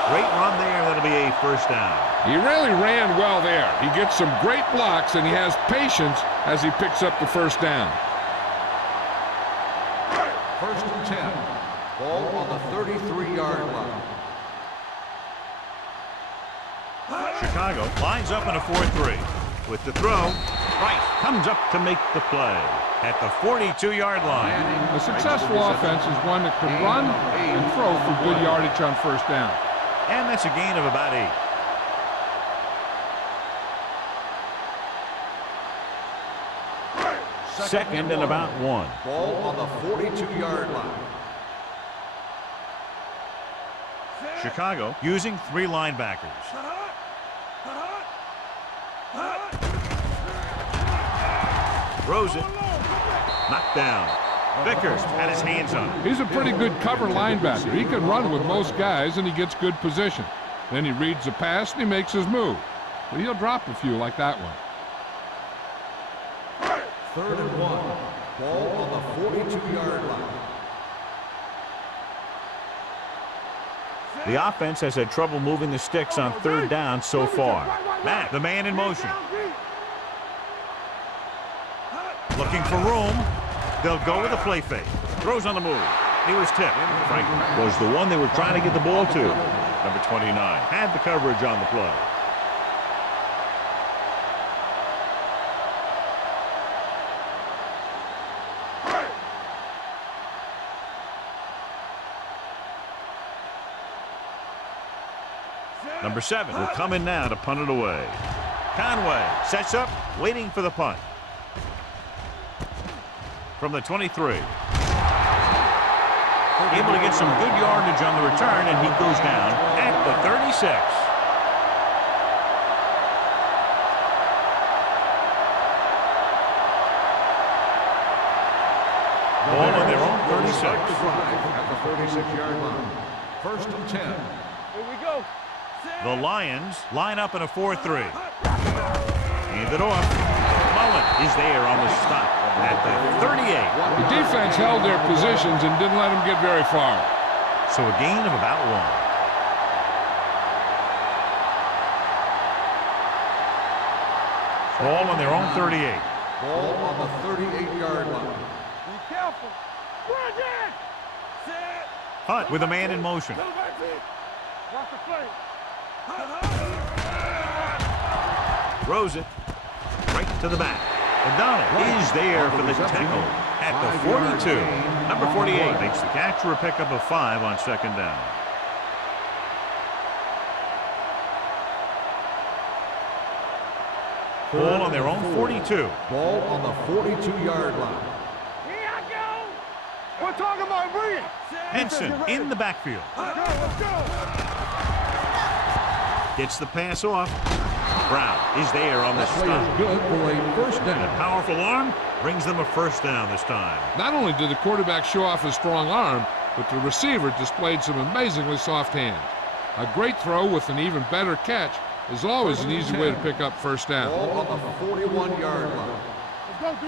Great run there. That'll be a first down. He really ran well there. He gets some great blocks, and he has patience as he picks up the first down. First and 10. Ball on the 33-yard line. Chicago lines up in a 4-3. With the throw, Price comes up to make the play at the 42-yard line. A successful offense is one that can run and throw for good yardage on first down. And that's a gain of about 8. Second and about 1. Ball on the 42-yard line. Chicago using 3 linebackers. Throws it. Knocked down. Vickers had his hands on it. He's a pretty good cover linebacker. He can run with most guys, and he gets good position. Then he reads the pass, and he makes his move. But he'll drop a few like that one. 3rd and 1. Ball on the 42-yard line. The offense has had trouble moving the sticks on 3rd down so far. Matt, the man in motion. Looking for room. They'll go with a play fake. Throws on the move. He was tipped. Franklin was the one they were trying to get the ball to. Number 29 had the coverage on the play. Number 7 will come in now to punt it away. Conway sets up, waiting for the punt. From the 23. Able to get some good yardage on the return, and he goes down at the 36. Ball on their own 36. At the 36-yard line. 1st and 10. Here we go. The Lions line up in a 4-3. Hand it off. Mullen is there on the stop at the 38. The defense held their positions and didn't let them get very far. So a gain of about 1. Ball on their own 38. Ball on the 38-yard line. Be careful. Run it. Set. Hunt with a man in motion. Go back in. Watch the play. Throws it right to the back. O'Donnell is there for the tackle at the 42. Number 48 makes the catch for a pickup of 5 on 2nd down. Ball on their own 42. Ball on the 42-yard line. Here I go. We're talking about bringing. Henson in the backfield. Let's go. Let's go. Gets the pass off. Brown is there on the Play stop. is good for a 1st A down. powerful arm brings them a 1st down this time. Not only did the quarterback show off his strong arm, but the receiver displayed some amazingly soft hands. A great throw with an even better catch is always an easy way to pick up 1st down. Ball on the 41-yard line. Let's go, D.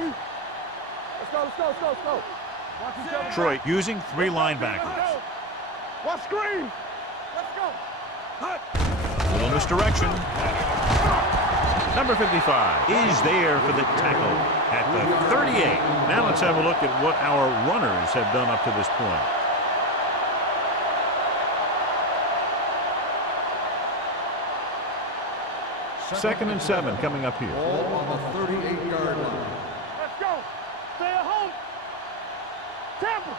Let's go. Let's go. Let's go. Let's go. Watch each other. Detroit using 3 linebackers. Watch screen. Let's go. Hut. Little misdirection. Number 55 is there for the tackle at the 38. Now let's have a look at what our runners have done up to this point. Second and 7 coming up here. Ball on the 38-yard line. Let's go. Stay at home. Tampa.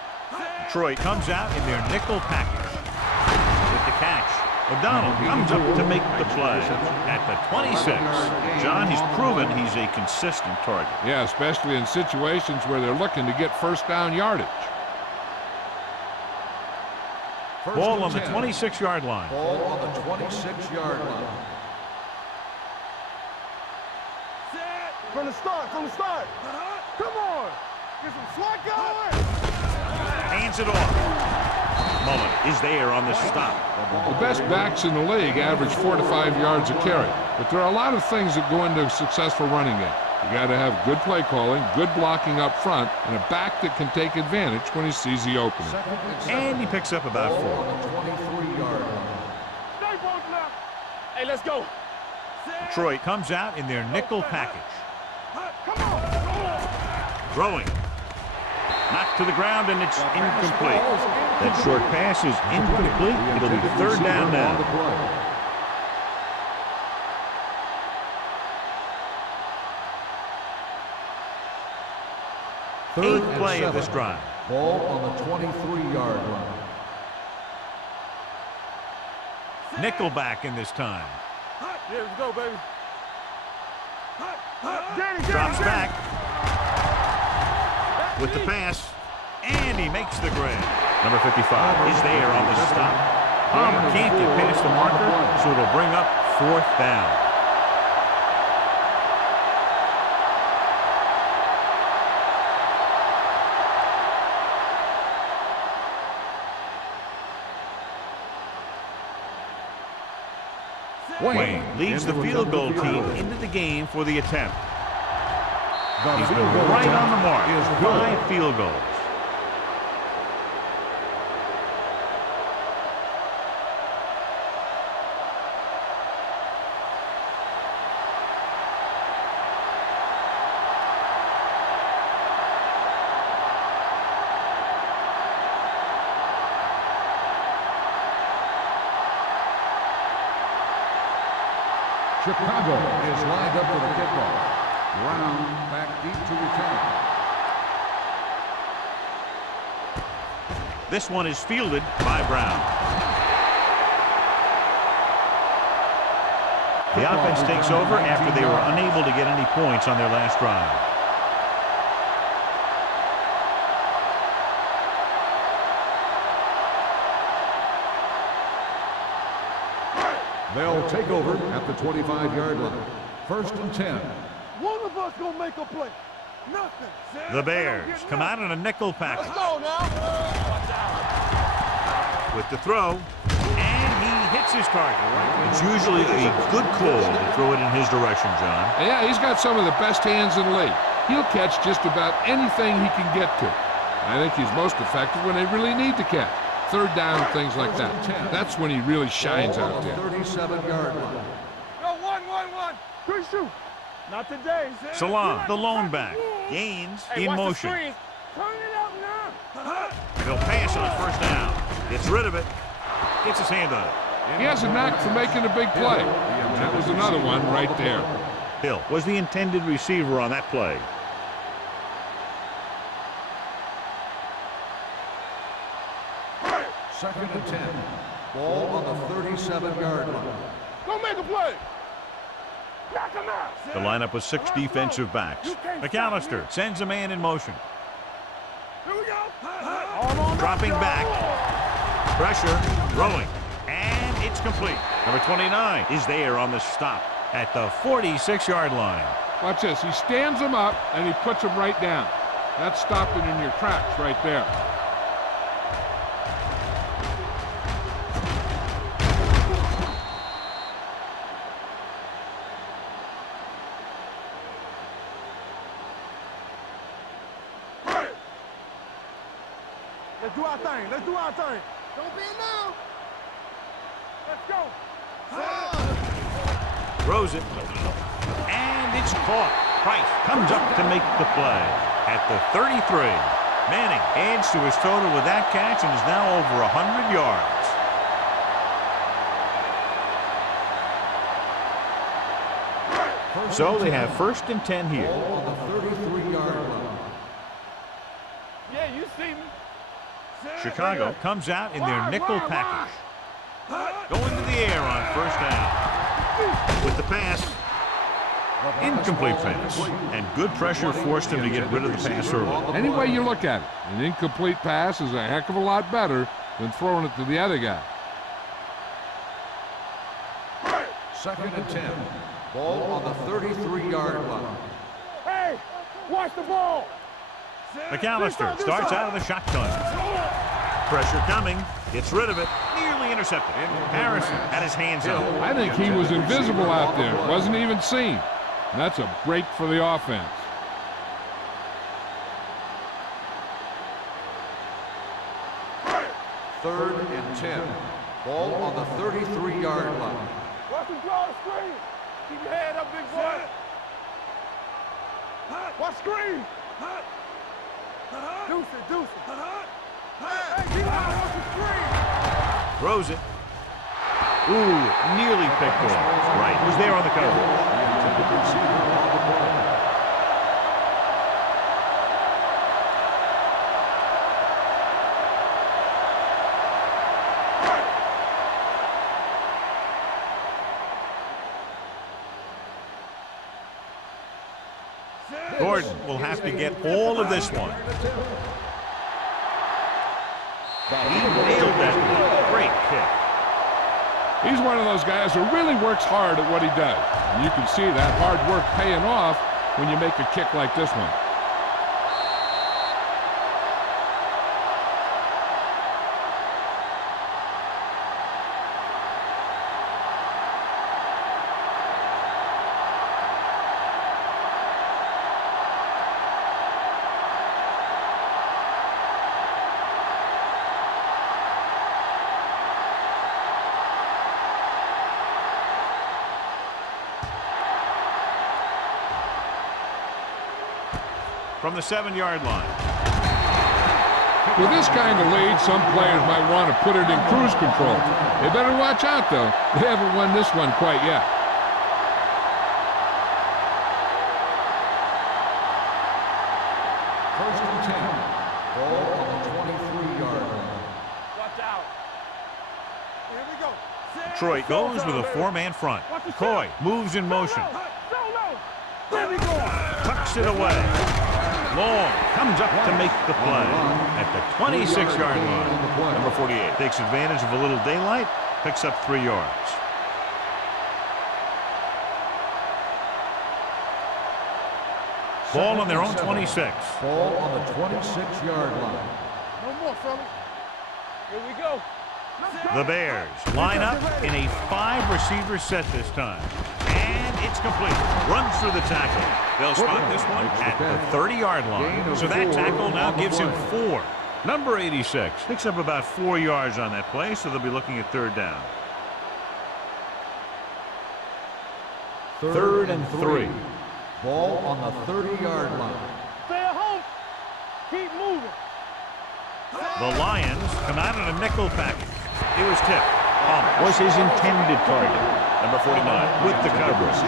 Detroit comes out in their nickel package with the catch. O'Donnell comes up to make the play at the 26. John, he's proven he's a consistent target. Yeah, especially in situations where they're looking to get 1st down yardage. Ball on the 26-yard line. Ball on the 26-yard line. From the start. From the start. Come on. Get some slack going. Hands it off. Mullen is there on the stop. The best backs in the league average 4 to 5 yards a carry, but there are a lot of things that go into a successful running game. You got to have good play calling, good blocking up front, and a back that can take advantage when he sees the opening. And he picks up about 4. Ball on the 23-yard line. Stay both left. Hey, let's go. Detroit comes out in their nickel package. Come on. Throwing. Knocked to the ground, and it's incomplete. That short pass is incomplete. It'll be 3rd down now. Eighth play of this drive. Ball on the 23-yard line. Nickelback in this time. Yeah, let's go, baby. Drops back with the pass, and he makes the grab. Number 55 is there on the stop. Palmer can't get past the marker, so it'll bring up 4th down. Wayne leads the field goal team into the game for the attempt. He's been right on the mark. 5 field goals. Chicago is lined up for the kickoff. Brown back deep to return. This one is fielded by Brown. The offense takes over after they were unable to get any points on their last drive. They'll take over at the 25-yard line. 1st and 10. One of us gonna make a play. Nothing. The Bears come out in a nickel package. Let's go now. With the throw, and he hits his target. It's usually a good call to throw it in his direction, John. Yeah, he's got some of the best hands in the league. He'll catch just about anything he can get to. I think he's most effective when they really need to catch. 3rd down, things like that. That's when he really shines out there. 37-yard line. Go, one. Good shoot. Not today. Salon, the lone back, gains in motion. Turn it up now. He'll pass on 1st down. Gets rid of it. Gets his hand on it. He has a knack for making a big play. That was another one right there. Hill was the intended receiver on that play. Second and 10. Ball on the 37-yard line. Go make a play. Knock him out. The lineup with 6 defensive backs. McAllister sends a man in motion. Here we go. Dropping back. Pressure, throwing, and it's complete. Number 29 is there on the stop at the 46-yard line. Watch this. He stands him up, and he puts him right down. That's stopping in your tracks right there. Let's do our thing. Don't be now. Let's go. Throws it, and it's caught. Price comes up to make the play at the 33. Manning adds to his total with that catch and is now over 100 yards. So they have 1st and 10 here. Ball on the 33-yard line. Yeah, you see me. Chicago comes out in their nickel package. Going to the air on 1st down. With the pass. Incomplete pass. And good pressure forced him to get rid of the pass early. Any way you look at it, an incomplete pass is a heck of a lot better than throwing it to the other guy. 2nd and 10. Ball on the 33-yard line. Hey, watch the ball. McAllister starts out of the shotgun. Pressure coming. Gets rid of it. Nearly intercepted. Harrison had his hands up. I think he was invisible out there. Wasn't even seen. And that's a break for the offense. Third and 10. Ball on the 33-yard line. Watch him draw the screen. Keep your head up, big boy. Watch screen. Deuce it. Hey, keep out of the screen. Throws it. Ooh, nearly picked off. Right, was there on the coverage. Gordon will have to get all of this one. He nailed that one. Great kick. He's one of those guys who really works hard at what he does. And you can see that hard work paying off when you make a kick like this one. From the 7-yard line. With this kind of lead, some players might want to put it in cruise control. They better watch out, though. They haven't won this one quite yet. First and 10. Ball on the 23-yard line. Watch out. Here we go. Detroit goes with a 4-man front. Coy moves in motion. Solo. There we go. Tucks it away. Long comes up to make the play at the 26-yard line. Number 48 takes advantage of a little daylight, picks up 3 yards. Ball on their own 26. Ball on the 26-yard line. No more, fellas. Here we go. The Bears line up in a 5-receiver set this time. And it's complete. Runs through the tackle. They'll spot this one at the 30-yard line. So that tackle now gives him 4. Number 86 picks up about 4 yards on that play, so they'll be looking at 3rd down. 3rd and 3. Ball on the 30-yard line. Stay at home. Keep moving. The Lions come out in a nickel package. It was tipped. Was his intended target. Number 49 with the coverage.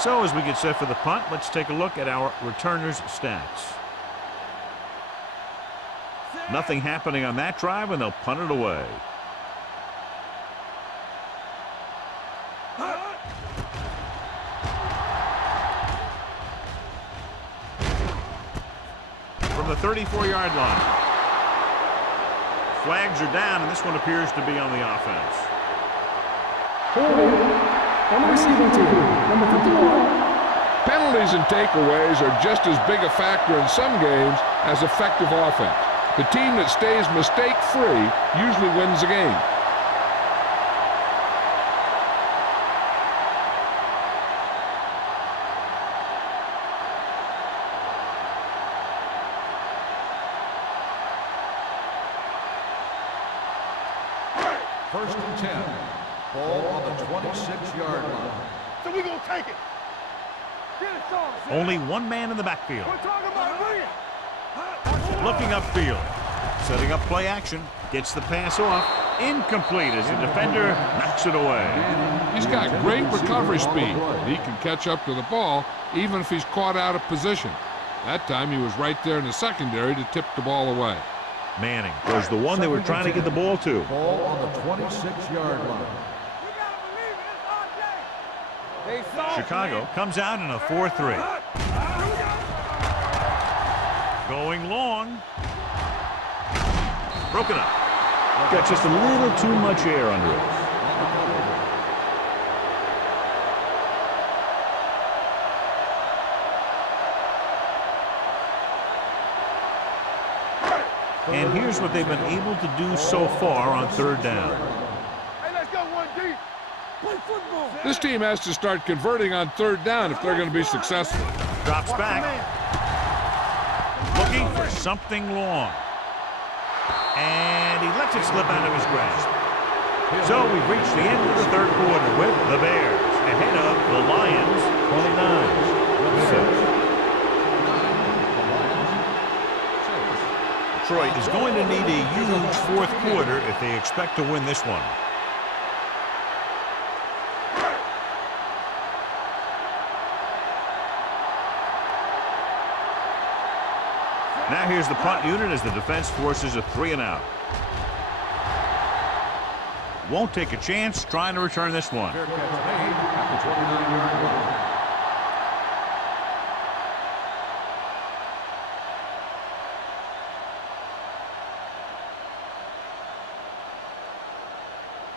So as we get set for the punt, let's take a look at our returners' stats. Nothing happening on that drive, and they'll punt it away. From the 34-yard line. Flags are down, and this one appears to be on the offense. On the receiving team, number 51. Penalties and takeaways are just as big a factor in some games as effective offense. The team that stays mistake-free usually wins the game. First and 10. Ball on the 26-yard line. So we gonna take it. Get it, Sean. Only one man in the backfield. We're talking about bring it. Looking upfield. Setting up play action. Gets the pass off. Incomplete as the defender knocks it away. He's got great recovery speed. He can catch up to the ball even if he's caught out of position. That time he was right there in the secondary to tip the ball away. Manning was the one they were trying to get the ball to. Ball on the 26-yard line. We gotta believe it. It's our day. They saw Chicago comes out in a 4-3. Going long. Broken up. Got just a little too much air under it. And here's what they've been able to do so far on 3rd down. Hey, let's go 1 deep. Play football. This team has to start converting on 3rd down if they're going to be successful. Drops back. Looking for something long. And he lets it slip out of his grasp. So we've reached the end of the 3rd quarter with the Bears ahead of the Lions 29-6. Detroit is going to need a huge 4th quarter if they expect to win this one. Now here's the punt unit as the defense forces a 3-and-out. won't take a chance trying to return this one. Fair catch made at the 29-yard line.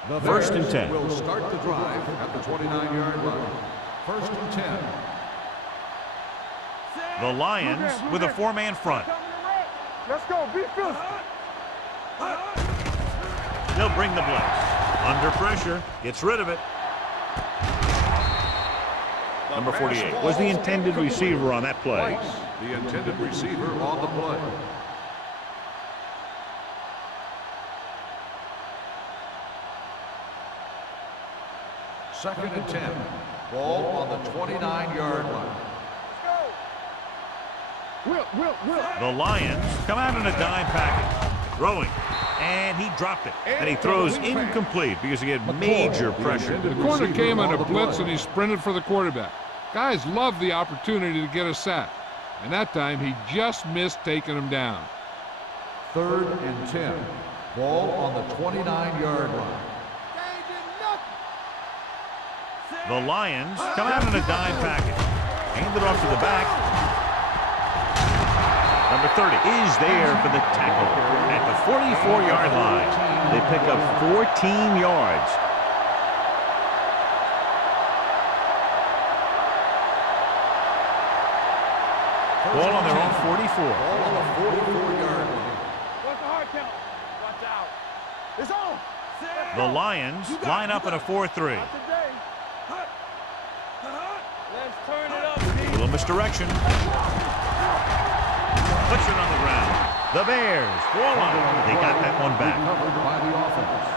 The First and Bears 10. will start the drive at the 29-yard line. First and 10. The Lions with a four-man front. Let's go. Be fierce. They'll bring the blitz. Under pressure. Gets rid of it. Number 48 was the intended receiver on that play. Twice the intended receiver on the play. Second and 10. Ball on the 29-yard line. The Lions come out in a dime package. Throwing. And he dropped it. And he throws incomplete because he had major pressure. The corner came on a blitz and he sprinted for the quarterback. Guys love the opportunity to get a sack. And that time he just missed taking him down. Third and 10. Ball on the 29-yard line. The Lions come out in a dime package. Hand it off to the back. Number 30 is there for the tackle at the 44-yard line. They pick up 14 yards. Ball on their own 44. Ball on the 44-yard line. What's the hard count? Watch out. It's on. The Lions line up in a 4-3. Let's turn it up, A little misdirection. Puts it on the ground. The Bears, ball on it. They got that one back. Covered by the offense.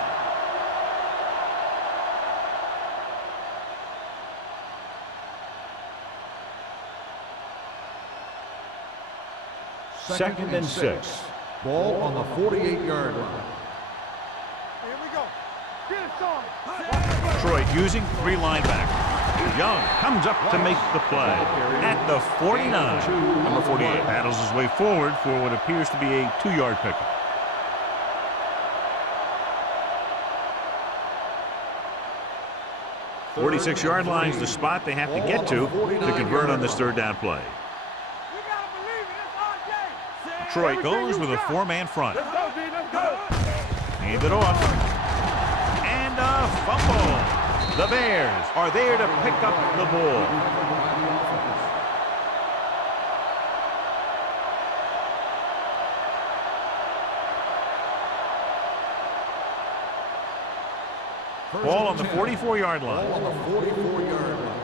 Second and 6. Ball on the 48-yard line. Here we go. Get it started. Detroit using 3 linebackers. Young comes up to make the play at the 49. Number 48 battles his way forward for what appears to be a 2-yard pickup. The 46-yard line is the spot they have to get to convert on this third down play. You gotta believe it. It's our day. Detroit goes with a 4-man front. Let's go, D. Let's go. Hand it off. And a fumble. The Bears are there to pick up the ball. Ball on the 44-yard line. Ball on the 44-yard line.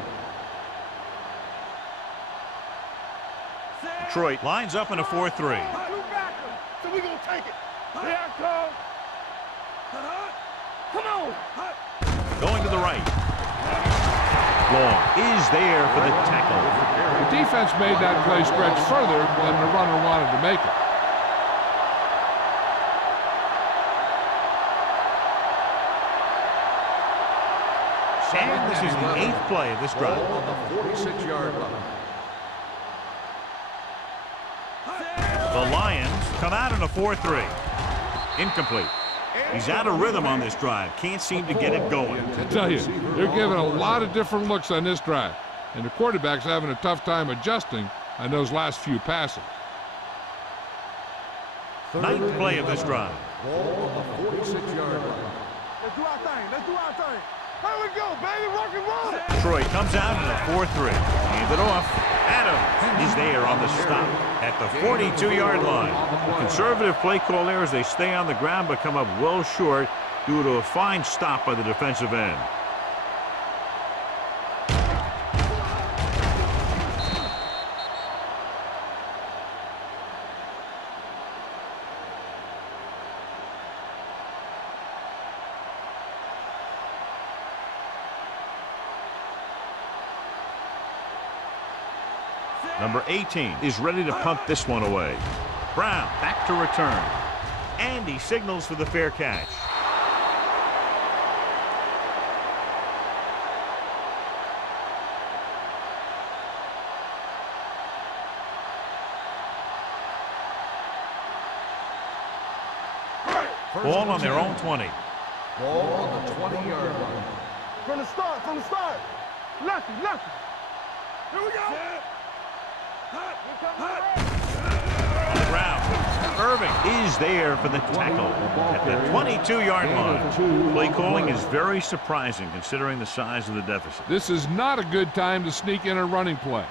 Detroit lines up in a 4-3. Two backers. So we gonna take it. Here I come. Come on. Going to the right. Long is there for the tackle. The defense made that play stretch further than the runner wanted to make it. And this is the 8th play of this drive. Ball on the 46-yard line. The Lions come out in a 4-3. Incomplete. He's out of rhythm on this drive. Can't seem to get it going. I tell you, they're giving a lot of different looks on this drive. And the quarterback's having a tough time adjusting on those last few passes. 9th play of this drive. Ball on the 46-yard line. Let's do our thing. Let's do our thing. Here we go, baby. Rock and roll. Detroit comes out in a 4-3. Hand it off. Adams is there on the stop at the 42-yard line. A conservative play call there as they stay on the ground but come up well short due to a fine stop by the defensive end. Number 18 is ready to punt this one away. Brown back to return. And he signals for the fair catch. Ball on their own 20. Ball on the 20-yard line. From the start, from the start. Lucky, lucky. Here we go. Here comes the red. On the ground. Irving is there for the tackle at the 22-yard line. Play calling is very surprising considering the size of the deficit. This is not a good time to sneak in a running play.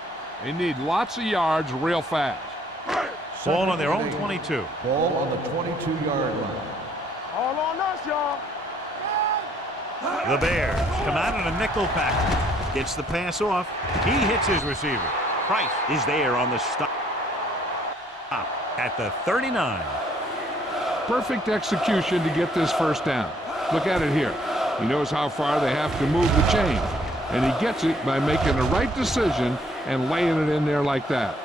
They need lots of yards real fast. Ball on their own 22. Ball on the 22-yard line. All on us, y'all. The Bears come out in a nickel package. Gets the pass off. He hits his receiver. Price is there on the stop at the 39. Perfect execution to get this first down. Look at it here. He knows how far they have to move the chain, and he gets it by making the right decision and laying it in there like that.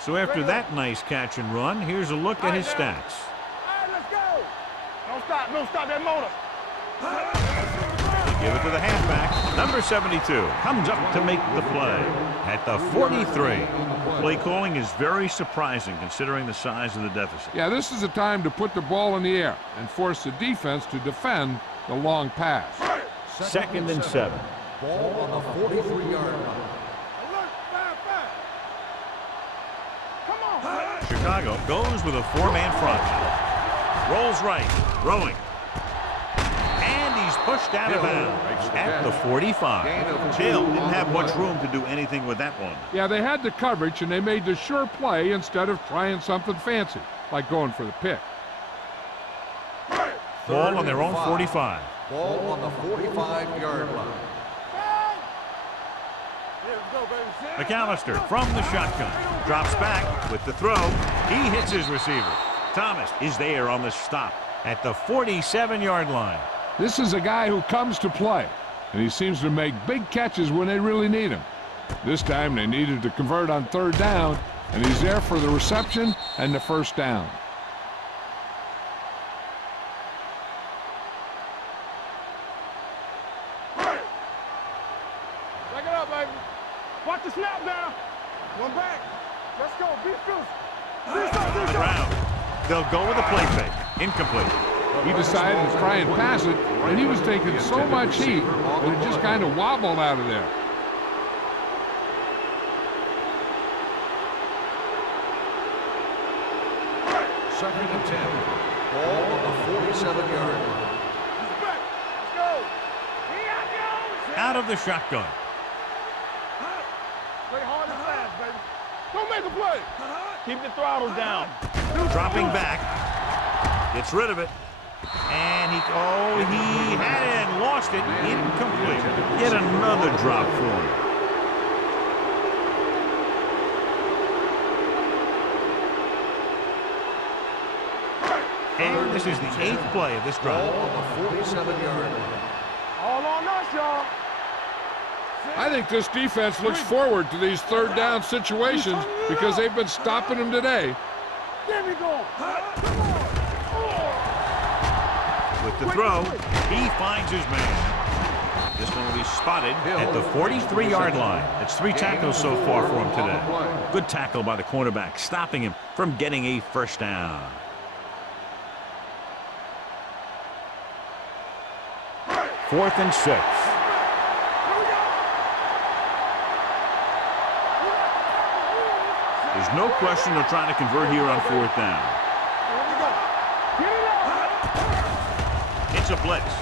So after that nice catch and run, here's a look at his stats. All right, let's go. Don't stop that motor. They give it to the halfback. Number 72 comes up to make the play at the 43. Play calling is very surprising considering the size of the deficit. Yeah, this is the time to put the ball in the air and force the defense to defend the long pass. Second and 7. Ball on the 43-yard line. Chicago goes with a 4-man front. Rolls right, throwing. And he's pushed out of bounds at the 45. Dale didn't have much room to do anything with that one. Yeah, they had the coverage, and they made the sure play instead of trying something fancy, like going for the pick. Ball on their own 45. Ball on the 45-yard line. McAllister from the shotgun. Drops back with the throw. He hits his receiver. Thomas is there on the stop at the 47-yard line. This is a guy who comes to play, and he seems to make big catches when they really need him. This time they needed to convert on third down, and he's there for the reception and the first down. Back it up, baby. Watch the snap down. One back. Let's go. Be fierce. On the ground. They'll go with a play fake. Incomplete. He decided to try and pass it, and he was taking so much heat that it just kind of wobbled out of there. Second and 10. Ball on the 47-yard line. Let's go. Out of the shotgun. Play hard and fast, baby. Don't make a play. Keep the throttle down. Dropping back. Gets rid of it. And he had it and lost it. Incomplete. Yet another drop for him. And this is the 8th play of this drive. Ball on the 47-yard line. All on us, y'all. I think this defense looks forward to these third down situations because they've been stopping them today. There we go. Come on. With the throw, he finds his man. This one will be spotted at the 43-yard line. It's 3 tackles so far for him today. Good tackle by the cornerback, stopping him from getting a first down. Fourth and 6. There's no question they're trying to convert here on 4th down. It's a blitz.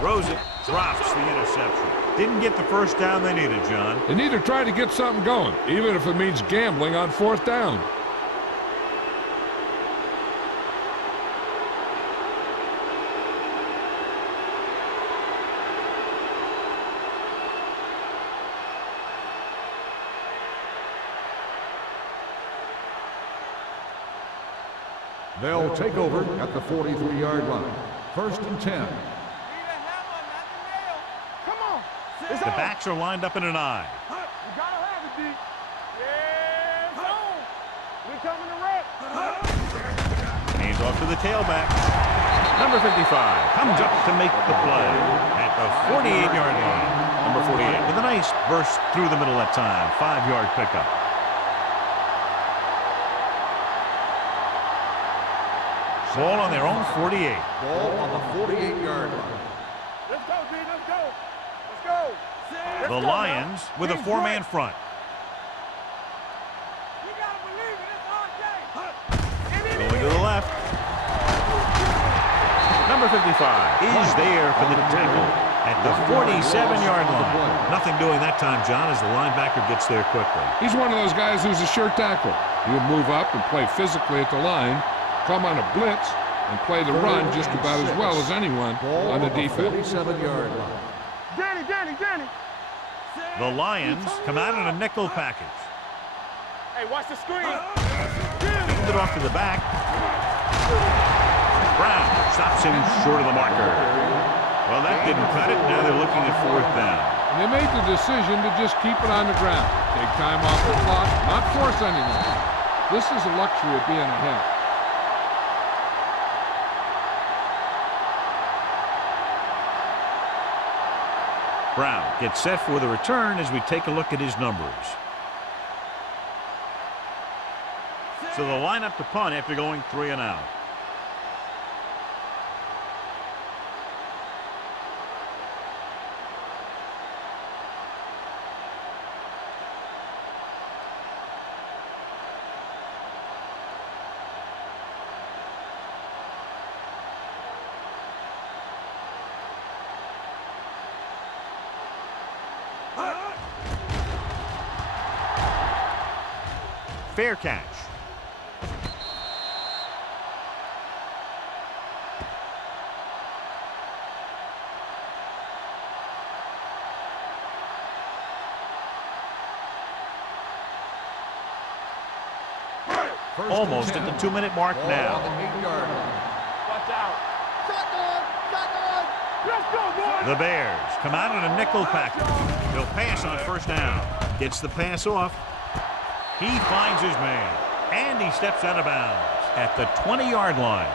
Throws it, drops the interception. Didn't get the first down they needed, John. They need to try to get something going, even if it means gambling on 4th down. They'll take over at the 43-yard line. First and 10. Come on. The backs are lined up in an I. You gotta have it, D. Yeah, zone. We coming to wreck. Hands off to the tailback. Number 55 comes up to make the play at the 48-yard line. Number 48 with a nice burst through the middle that time. 5-yard pickup. Ball on their own 48. Ball on the 48-yard line. Let's go, D. Let's go. Let's go. Let's The go, Lions man. with a He's four-man right. front. You gotta believe it. It's our day. Going to the left. Number 55 is there for the tackle at the 47-yard line. Nothing doing that time, John, as the linebacker gets there quickly. He's one of those guys who's a sure tackler. He'll move up and play physically at the line, come on a blitz, and play the run just about as well as anyone on the defense. 47-yard line. Danny. The Lions come out in a nickel package. Hey, watch the screen. Hand it off to the back. Brown stops him short of the marker. Well, that didn't cut it. Now they're looking at fourth down. They made the decision to just keep it on the ground. Take time off the clock, not force anything. This is a luxury of being ahead. Brown gets set for the return as we take a look at his numbers. So they'll line up to punt after going 3 and out. Fair catch. Almost at the 2-minute mark now. On the 8-yard line. Watch out. Shotgun. Let's go, boys. The Bears come out in a nickel package. They'll pass on first down. Gets the pass off. He finds his man. And he steps out of bounds at the 20-yard line.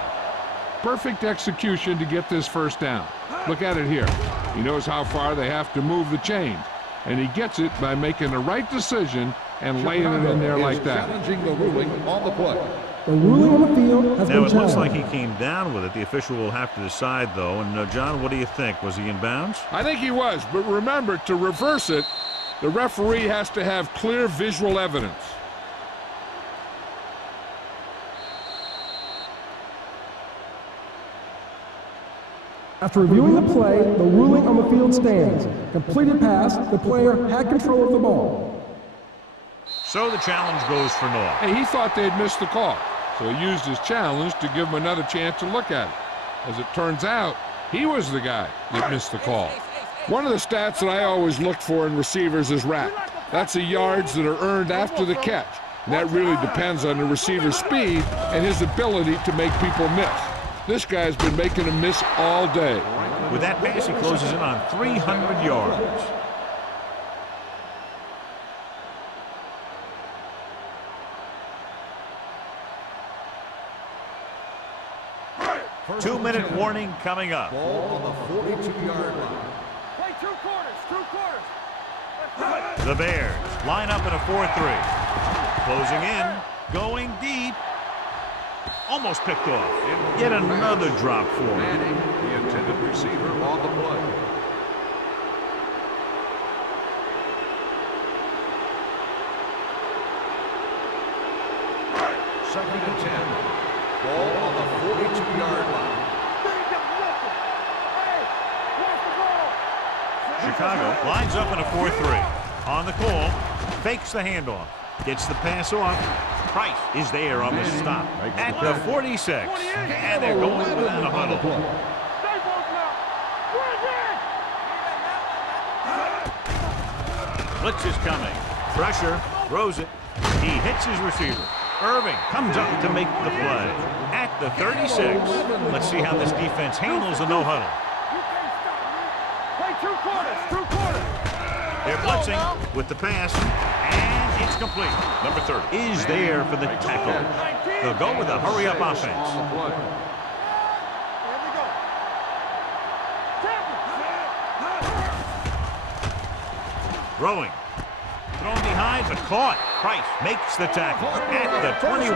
Perfect execution to get this first down. Look at it here. He knows how far they have to move the chains, and he gets it by making the right decision and laying it in there like that. Challenging the ruling on the play. The ruling on the field has Now, been it looks like challenged. he came down with it. The official will have to decide, though. And, John, what do you think? Was he in bounds? I think he was, but remember, to reverse it, the referee has to have clear visual evidence. After reviewing the play, the ruling on the field stands. Completed pass, the player had control of the ball. So the challenge goes for naught. Hey, he thought they'd missed the call, so he used his challenge to give him another chance to look at it. As it turns out, he was the guy that missed the call. One of the stats that I always look for in receivers is RAP. That's the yards that are earned after the catch. And that really depends on the receiver's speed and his ability to make people miss. This guy's been making them miss all day. With that pass, he closes in on 300 yards. Two-minute warning coming up. Ball on the 42-yard line. Play two quarters. The Bears line up in a 4-3. Closing in, going deep. Almost picked off. Yet another drop for him. Manning, the intended receiver on the play. Second and 10. Ball on the 42-yard line. Chicago lines up in a 4-3. On the call, fakes the handoff. Gets the pass off. Price is there on the stop at the 46. And they're going without a huddle. Blitz is coming. Pressure. Throws it. He hits his receiver. Irving comes up to make the play at the 36. Let's see how this defense handles a no-huddle. Play two quarters. They're blitzing with the pass, and it's complete. Number 30 is there for the tackle. They'll go with a hurry-up offense. On the play. Throwing. Thrown behind, but caught. Price makes the tackle at the 21.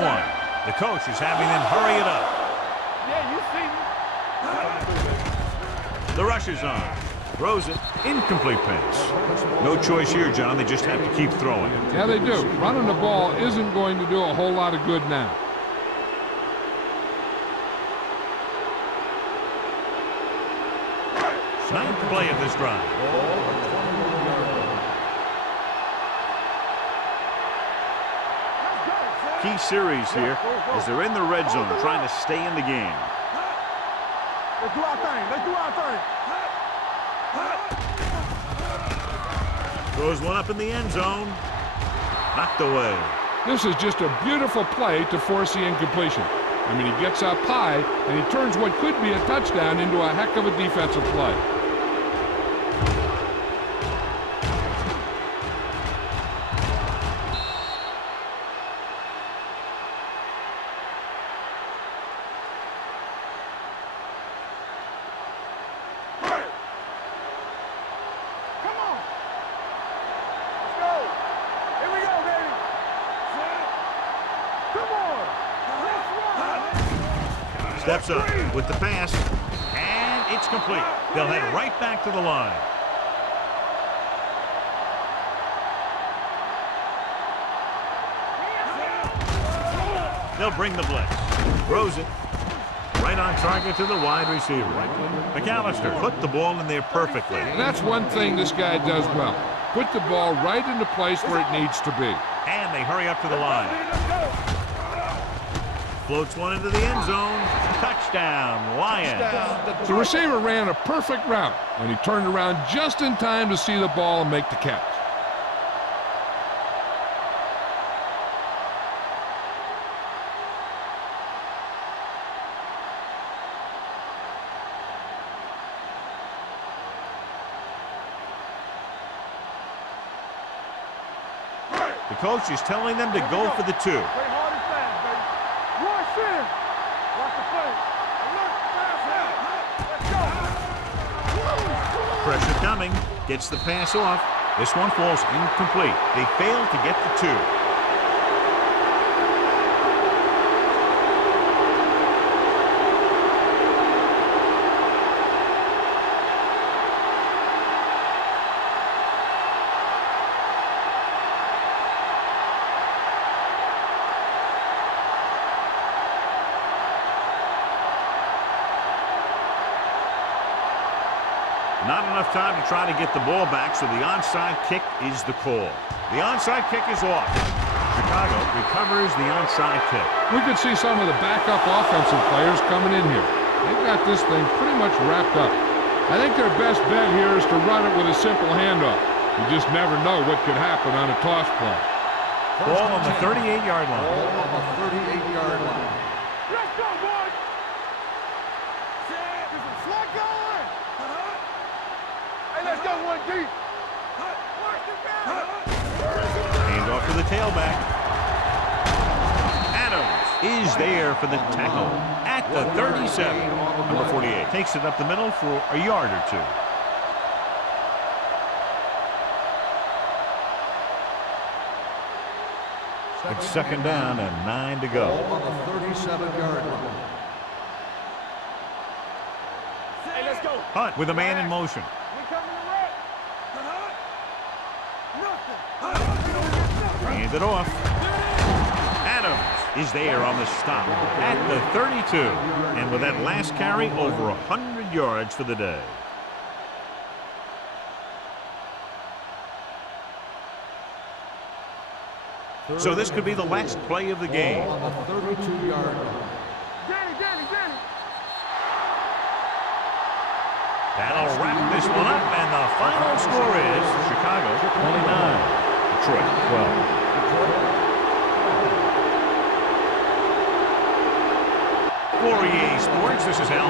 The coach is having them hurry it up. The rush is on. Throws it. Incomplete pass. No choice here, John. They just have to keep throwing. Yeah, they do. Running the ball isn't going to do a whole lot of good now. Ninth play of this drive. Key series here as they're in the red zone trying to stay in the game. Let's do our thing. Let's do our thing. Throws one up in the end zone. Knocked away. This is just a beautiful play to force the incompletion. I mean, he gets up high, and he turns what could be a touchdown into a heck of a defensive play. Steps up with the pass, and it's complete. They'll head right back to the line. They'll bring the blitz. Throws it. Right on target to the wide receiver. McAllister put the ball in there perfectly. And that's one thing this guy does well. Put the ball right in the place where it needs to be. And they hurry up to the line. Floats one into the end zone. Touchdown, Lions. The receiver ran a perfect route, and he turned around just in time to see the ball and make the catch. The coach is telling them to go for the 2. Play hard and fast, baby. Rush in. Watch the play. Look, fast. Let's go. Pressure coming. Gets the pass off. This one falls incomplete. They fail to get the 2. Not enough time to try to get the ball back, so the onside kick is the call. The onside kick is off. Chicago recovers the onside kick. We could see some of the backup offensive players coming in here. They've got this thing pretty much wrapped up. I think their best bet here is to run it with a simple handoff. You just never know what could happen on a toss play. Ball on the 38-yard line. Ball on the 38-yard line. Let's go, boys. There's a slot going. Hey, let's go one deep. Hand off to the tailback. Adams is there for the tackle at the 37. Number 48 takes it up the middle for a yard or 2. It's second down and 9 to go. Ball on the 37-yard line. Hey, let's go. Hunt with a man in motion. We coming to wreck. Nothing. Hand it off. Adams is there on the stop at the 32. And with that last carry, over 100 yards for the day. So this could be the last play of the game. Ball on the 32-yard line. Danny. That'll wrap this one up, and the final score is Chicago 29, Detroit 12. For EA Sports, this is Al.